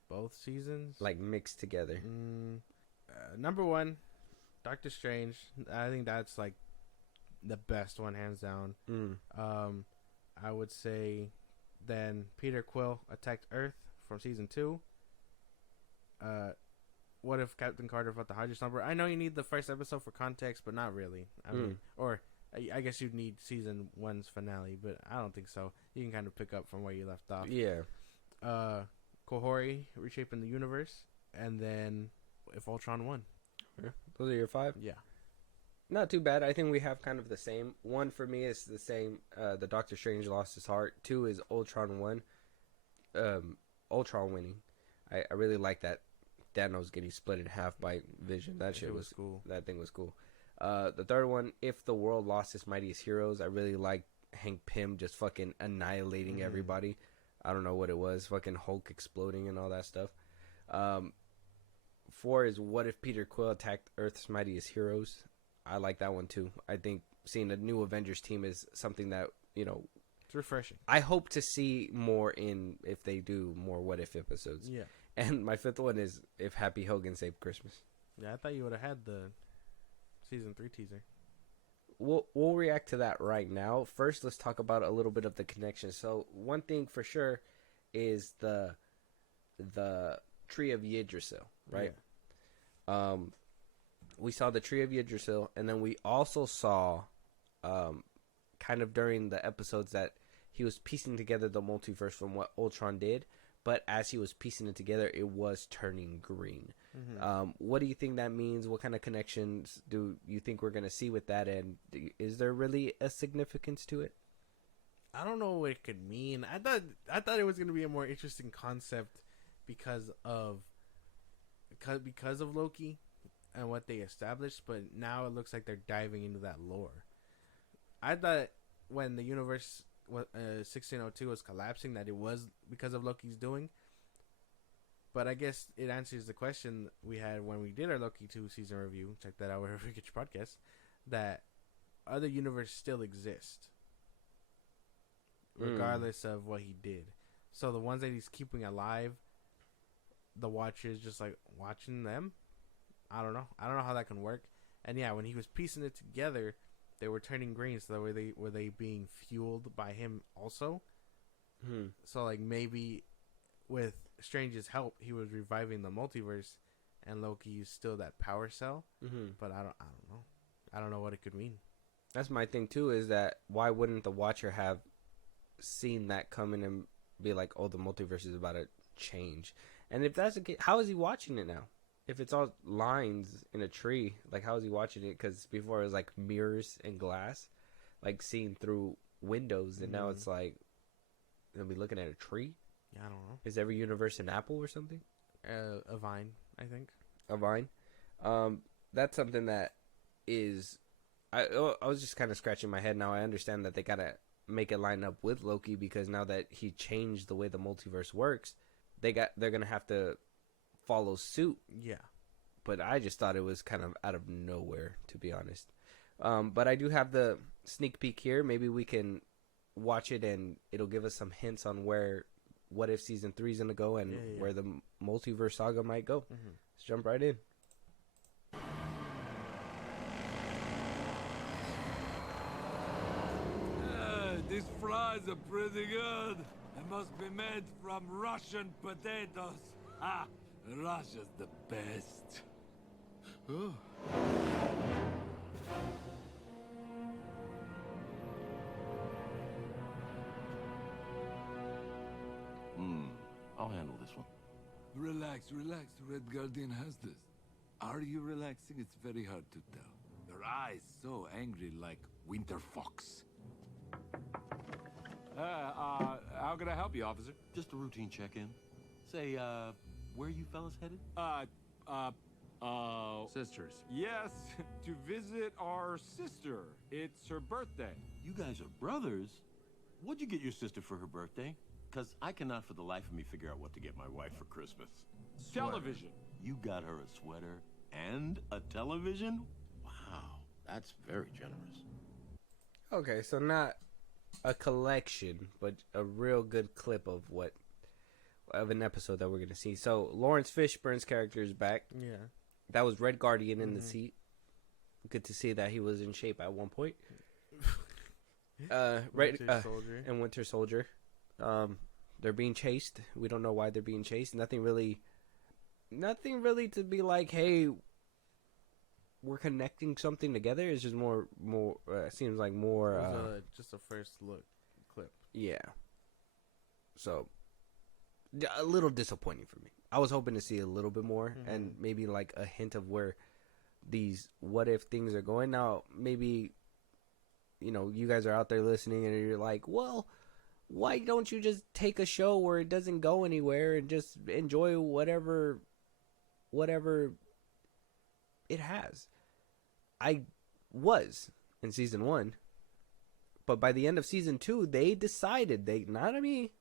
Both seasons? Like mixed together. Number 1, Doctor Strange. I think that's like the best one, hands down. I would say then Peter Quill attacked Earth from season 2. What if Captain Carter fought the Hydra Stomper? I know you need the first episode for context, but not really. I mean, or I guess you'd need season 1's finale, but I don't think so. You can kind of pick up from where you left off. Yeah. Kohori reshaping the universe, and then if Ultron won. Those are your 5? Yeah. Not too bad. I think we have kind of the same. 1 for me is the same. The Doctor Strange lost his heart. 2 is Ultron won. Ultron winning. I really like that Thanos getting split in half by Vision. That shit was cool. That thing was cool. The third one, If the World Lost Its Mightiest Heroes. I really like Hank Pym just fucking annihilating everybody. I don't know what it was. Fucking Hulk exploding and all that stuff. 4 is What If Peter Quill Attacked Earth's Mightiest Heroes. I like that one too. I think seeing a new Avengers team is something that, It's refreshing. I hope to see more if they do more What If episodes. Yeah. And my 5th one is If Happy Hogan Saved Christmas. Yeah, I thought you would have had the season 3 teaser. We'll react to that right now. First, let's talk about a little bit of the connection. So one thing for sure is the Tree of Yggdrasil, right? Yeah. We saw the Tree of Yggdrasil, and then we also saw, kind of during the episodes that he was piecing together the multiverse from what Ultron did, but as he was piecing it together, it was turning green. What do you think that means? What kind of connections do you think we're going to see with that, and is there really a significance to it? I don't know what it could mean. I thought it was going to be a more interesting concept because of Loki and what they established, but now it looks like they're diving into that lore. I thought when the universe 1602 was collapsing that it was because of Loki's doing, but I guess it answers the question we had when we did our Loki 2 season review. Check that out wherever you get your podcast. That other universe still exist regardless of what he did. So the ones that he's keeping alive, the Watchers just like watching them. I don't know how that can work. And yeah, when he was piecing it together, they were turning green. So were they being fueled by him also? So like maybe with Strange's help, he was reviving the multiverse, and Loki is still that power cell. But I don't know. I don't know what it could mean. That's my thing too. Is that why wouldn't the Watcher have seen that coming and be like, "Oh, the multiverse is about to change"? And if that's the case, how is he watching it now? If it's all lines in a tree, like how is he watching it? Because before it was like mirrors and glass, like seeing through windows, and now it's like gonna be looking at a tree. Yeah, I don't know. Is every universe an apple or something? A vine, I think. A vine. That's something that is. I was just kind of scratching my head. Now I understand that they gotta make it line up with Loki, because now that he changed the way the multiverse works, they're gonna have to follow suit. Yeah. But I just thought it was kind of out of nowhere, to be honest. But I do have the sneak peek here. Maybe we can watch it and it'll give us some hints on where What If Season 3 is going to go, and where the multiverse saga might go. Let's jump right in. These fries are pretty good. They must be made from Russian potatoes. Ah, Russia's the best. Oh. I'll handle this one. Relax, relax. The Red Guardian has this. Are you relaxing? It's very hard to tell. Your eyes so angry like Winter Fox. How can I help you, officer? Just a routine check-in. Say, where you fellas headed? Sisters. Yes, to visit our sister. It's her birthday. You guys are brothers? What'd you get your sister for her birthday? Because I cannot for the life of me figure out what to get my wife for Christmas. Television. You got her a sweater and a television? Wow, that's very generous. Okay, so not a collection, but a real good clip of an episode that we're gonna see. So Lawrence Fishburne's character is back. Yeah. That was Red Guardian in the seat. Good to see that he was in shape at one point. Winter Soldier. And Winter Soldier. They're being chased. We don't know why they're being chased. Nothing really to be like, hey, we're connecting something together. It's just more. Seems like more. It was just a first look clip. Yeah. So, a little disappointing for me. I was hoping to see a little bit more and maybe like a hint of where these what if things are going. Now, maybe, you guys are out there listening and you're like, well, why don't you just take a show where it doesn't go anywhere and just enjoy whatever it has? I was in season 1, but by the end of season 2, they decided, not me,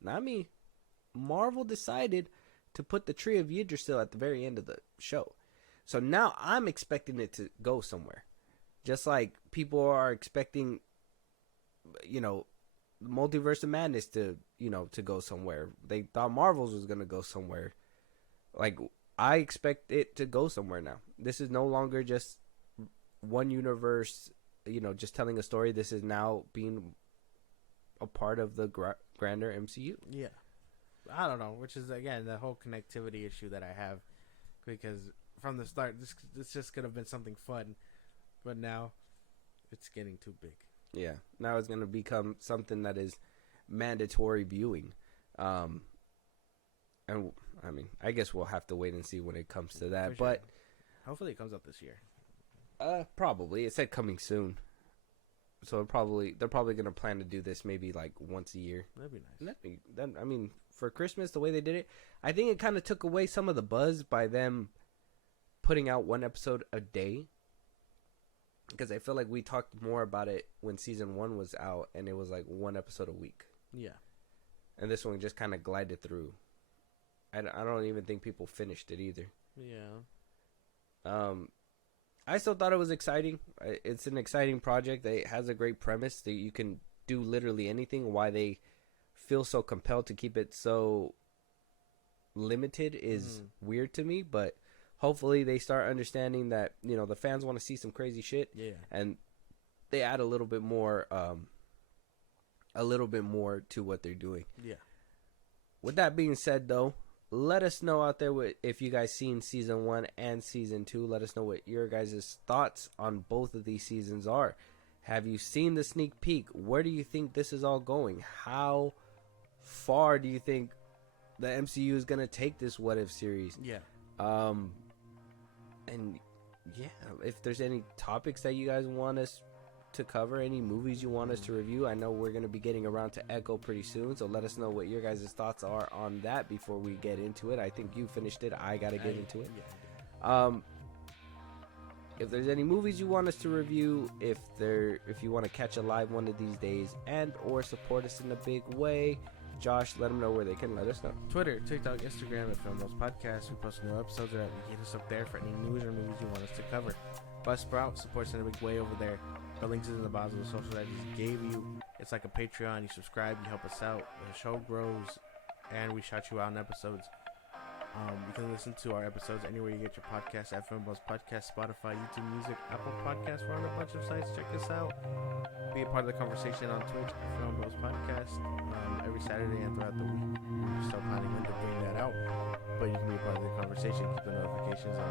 Marvel decided to put the Tree of Yggdrasil at the very end of the show. So now I'm expecting it to go somewhere. Just like people are expecting, Multiverse of Madness to go somewhere. They thought Marvel's was going to go somewhere. Like, I expect it to go somewhere now. This is no longer just one universe, just telling a story. This is now being a part of the grander MCU. Yeah. I don't know, which is, again, the whole connectivity issue that I have. Because from the start, this just could have been something fun. But now, it's getting too big. Yeah. Now it's going to become something that is mandatory viewing. And, I guess we'll have to wait and see when it comes to that. For sure. But hopefully it comes out this year. Probably. It said coming soon. So they're probably going to plan to do this maybe like once a year. That'd be nice. For Christmas, the way they did it, I think it kind of took away some of the buzz by them putting out one episode a day. Because I feel like we talked more about it when season 1 was out, and it was like one episode a week. Yeah. And this one just kind of glided through. I don't even think people finished it either. Yeah. I still thought it was exciting. It's an exciting project. It has a great premise that you can do literally anything. Why they feel so compelled to keep it so limited is weird to me, but hopefully they start understanding that, the fans want to see some crazy shit. Yeah. And they add a little bit more to what they're doing. Yeah. With that being said, though, let us know out there if you guys seen season 1 and season 2. Let us know what your guys' thoughts on both of these seasons are. Have you seen the sneak peek? Where do you think this is all going? How far do you think the MCU is going to take this What If series? Yeah. And yeah, if there's any topics that you guys want us to cover, any movies you want us to review, I know we're going to be getting around to Echo pretty soon, so let us know what your guys' thoughts are on that before we get into it. I think you finished it. I got to get into it. Yeah. If there's any movies you want us to review, if you want to catch a live one of these days and or support us in a big way, Josh, let them know where they can let us know. Twitter, TikTok, Instagram at FilmBros Podcast. We post new episodes or hit us up there for any news or movies you want us to cover. Buzzsprout supports in a big way over there. The links is in the bottom of the social that I just gave you. It's like a Patreon. You subscribe, you help us out. The show grows, and we shout you out in episodes. You can listen to our episodes anywhere you get your podcasts at FilmBros Podcast, Spotify, YouTube Music, Apple Podcasts. We're on a bunch of sites. Check us out. Be a part of the conversation on Twitch at FilmBros Podcast every Saturday and throughout the week. We're still planning on doing that out, but you can be a part of the conversation. Keep the notifications on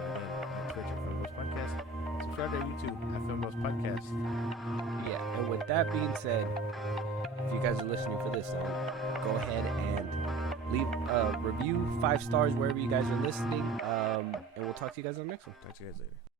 Twitch at FilmBros Podcast. Subscribe to YouTube at FilmBros Podcast. Yeah, and with that being said, if you guys are listening for this long, go ahead and leave a review, 5 stars wherever you guys are listening. And we'll talk to you guys on the next one. Talk to you guys later.